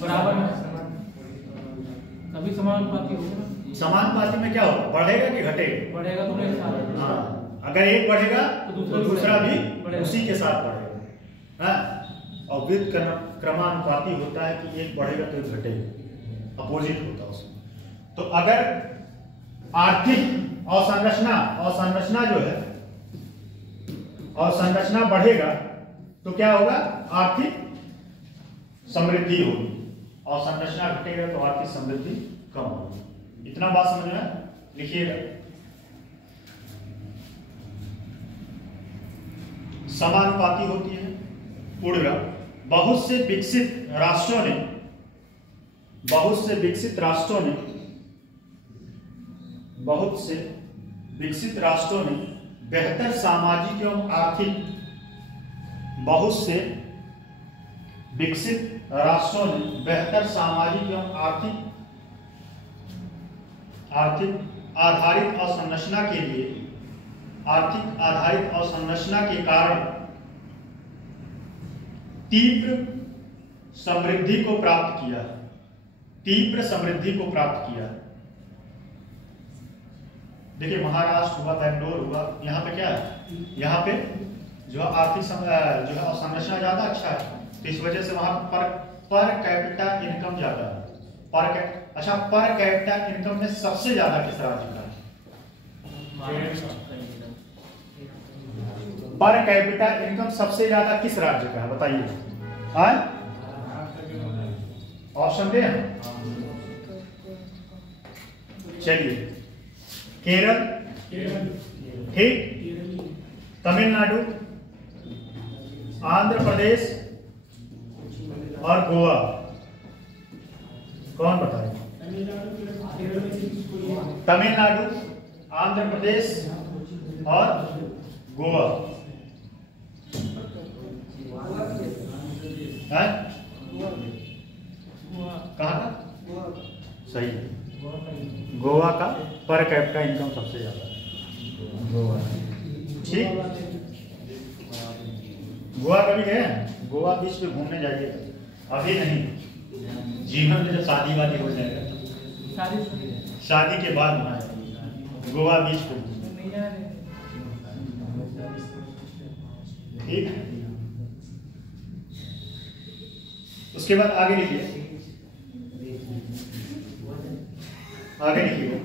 बराबर में, कभी समानुपाती होगा। समानुपाती में क्या होगा, बढ़ेगा कि घटेगा? बढ़ेगा तो मेरे साथ, हाँ, अगर एक बढ़ेगा तो दूसरा भी उसी के साथ बढ़ेगा, हाँ। और विद क्रमानुपाती होता है कि एक बढ़ेगा तो एक घटेगा, अपोजिट होता है उसमें। तो अगर आर्थिक अवसंरचना जो है, अवसंरचना बढ़ेगा तो क्या होगा, आर्थिक समृद्धि होगी, और संरचना घटेगा तो आर्थिक समृद्धि कम होगी। इतना बात समझ में, लिखिएगा। समानुपाती होती है। पूर्णविराम, बहुत से विकसित राष्ट्रों ने बेहतर सामाजिक एवं आर्थिक, बहुत से विकसित राष्ट्रों ने बेहतर सामाजिक एवं आर्थिक आधारित अवसंरचना के लिए, आर्थिक आधारित अवसंरचना के कारण तीव्र समृद्धि को प्राप्त किया, तीव्र समृद्धि को प्राप्त किया। देखिए महाराष्ट्र हुआ, बेंगलोर हुआ, यहाँ पे क्या है, यहाँ पे जो आर्थिक जो है अवसंरचना ज्यादा अच्छा है, तो इस वजह से वहां पर कैपिटा इनकम ज्यादा है। पर कैपिटा इनकम में सबसे ज्यादा किस राज्य का है? पर कैपिटा इनकम सबसे ज्यादा किस राज्य का है, बताइए। ऑप्शन दे, चलिए, केरल, ठीक, तमिलनाडु, आंध्र प्रदेश और गोवा। कौन बताए? तमिलनाडु, आंध्र प्रदेश और गोवा। कहाँ का? सही है, गोवा का पर कैपिटा इनकम सबसे ज्यादा है, गोवा। ठीक, गोवा कभी गए? गोवा बीच पे घूमने जाइए, अभी नहीं, जीवन में जब शादी वादी हो जाएगा, शादी के बाद वहाँ गोवा बीच पे। ठीक, उसके बाद आगे लिखिए, आगे लिखिए।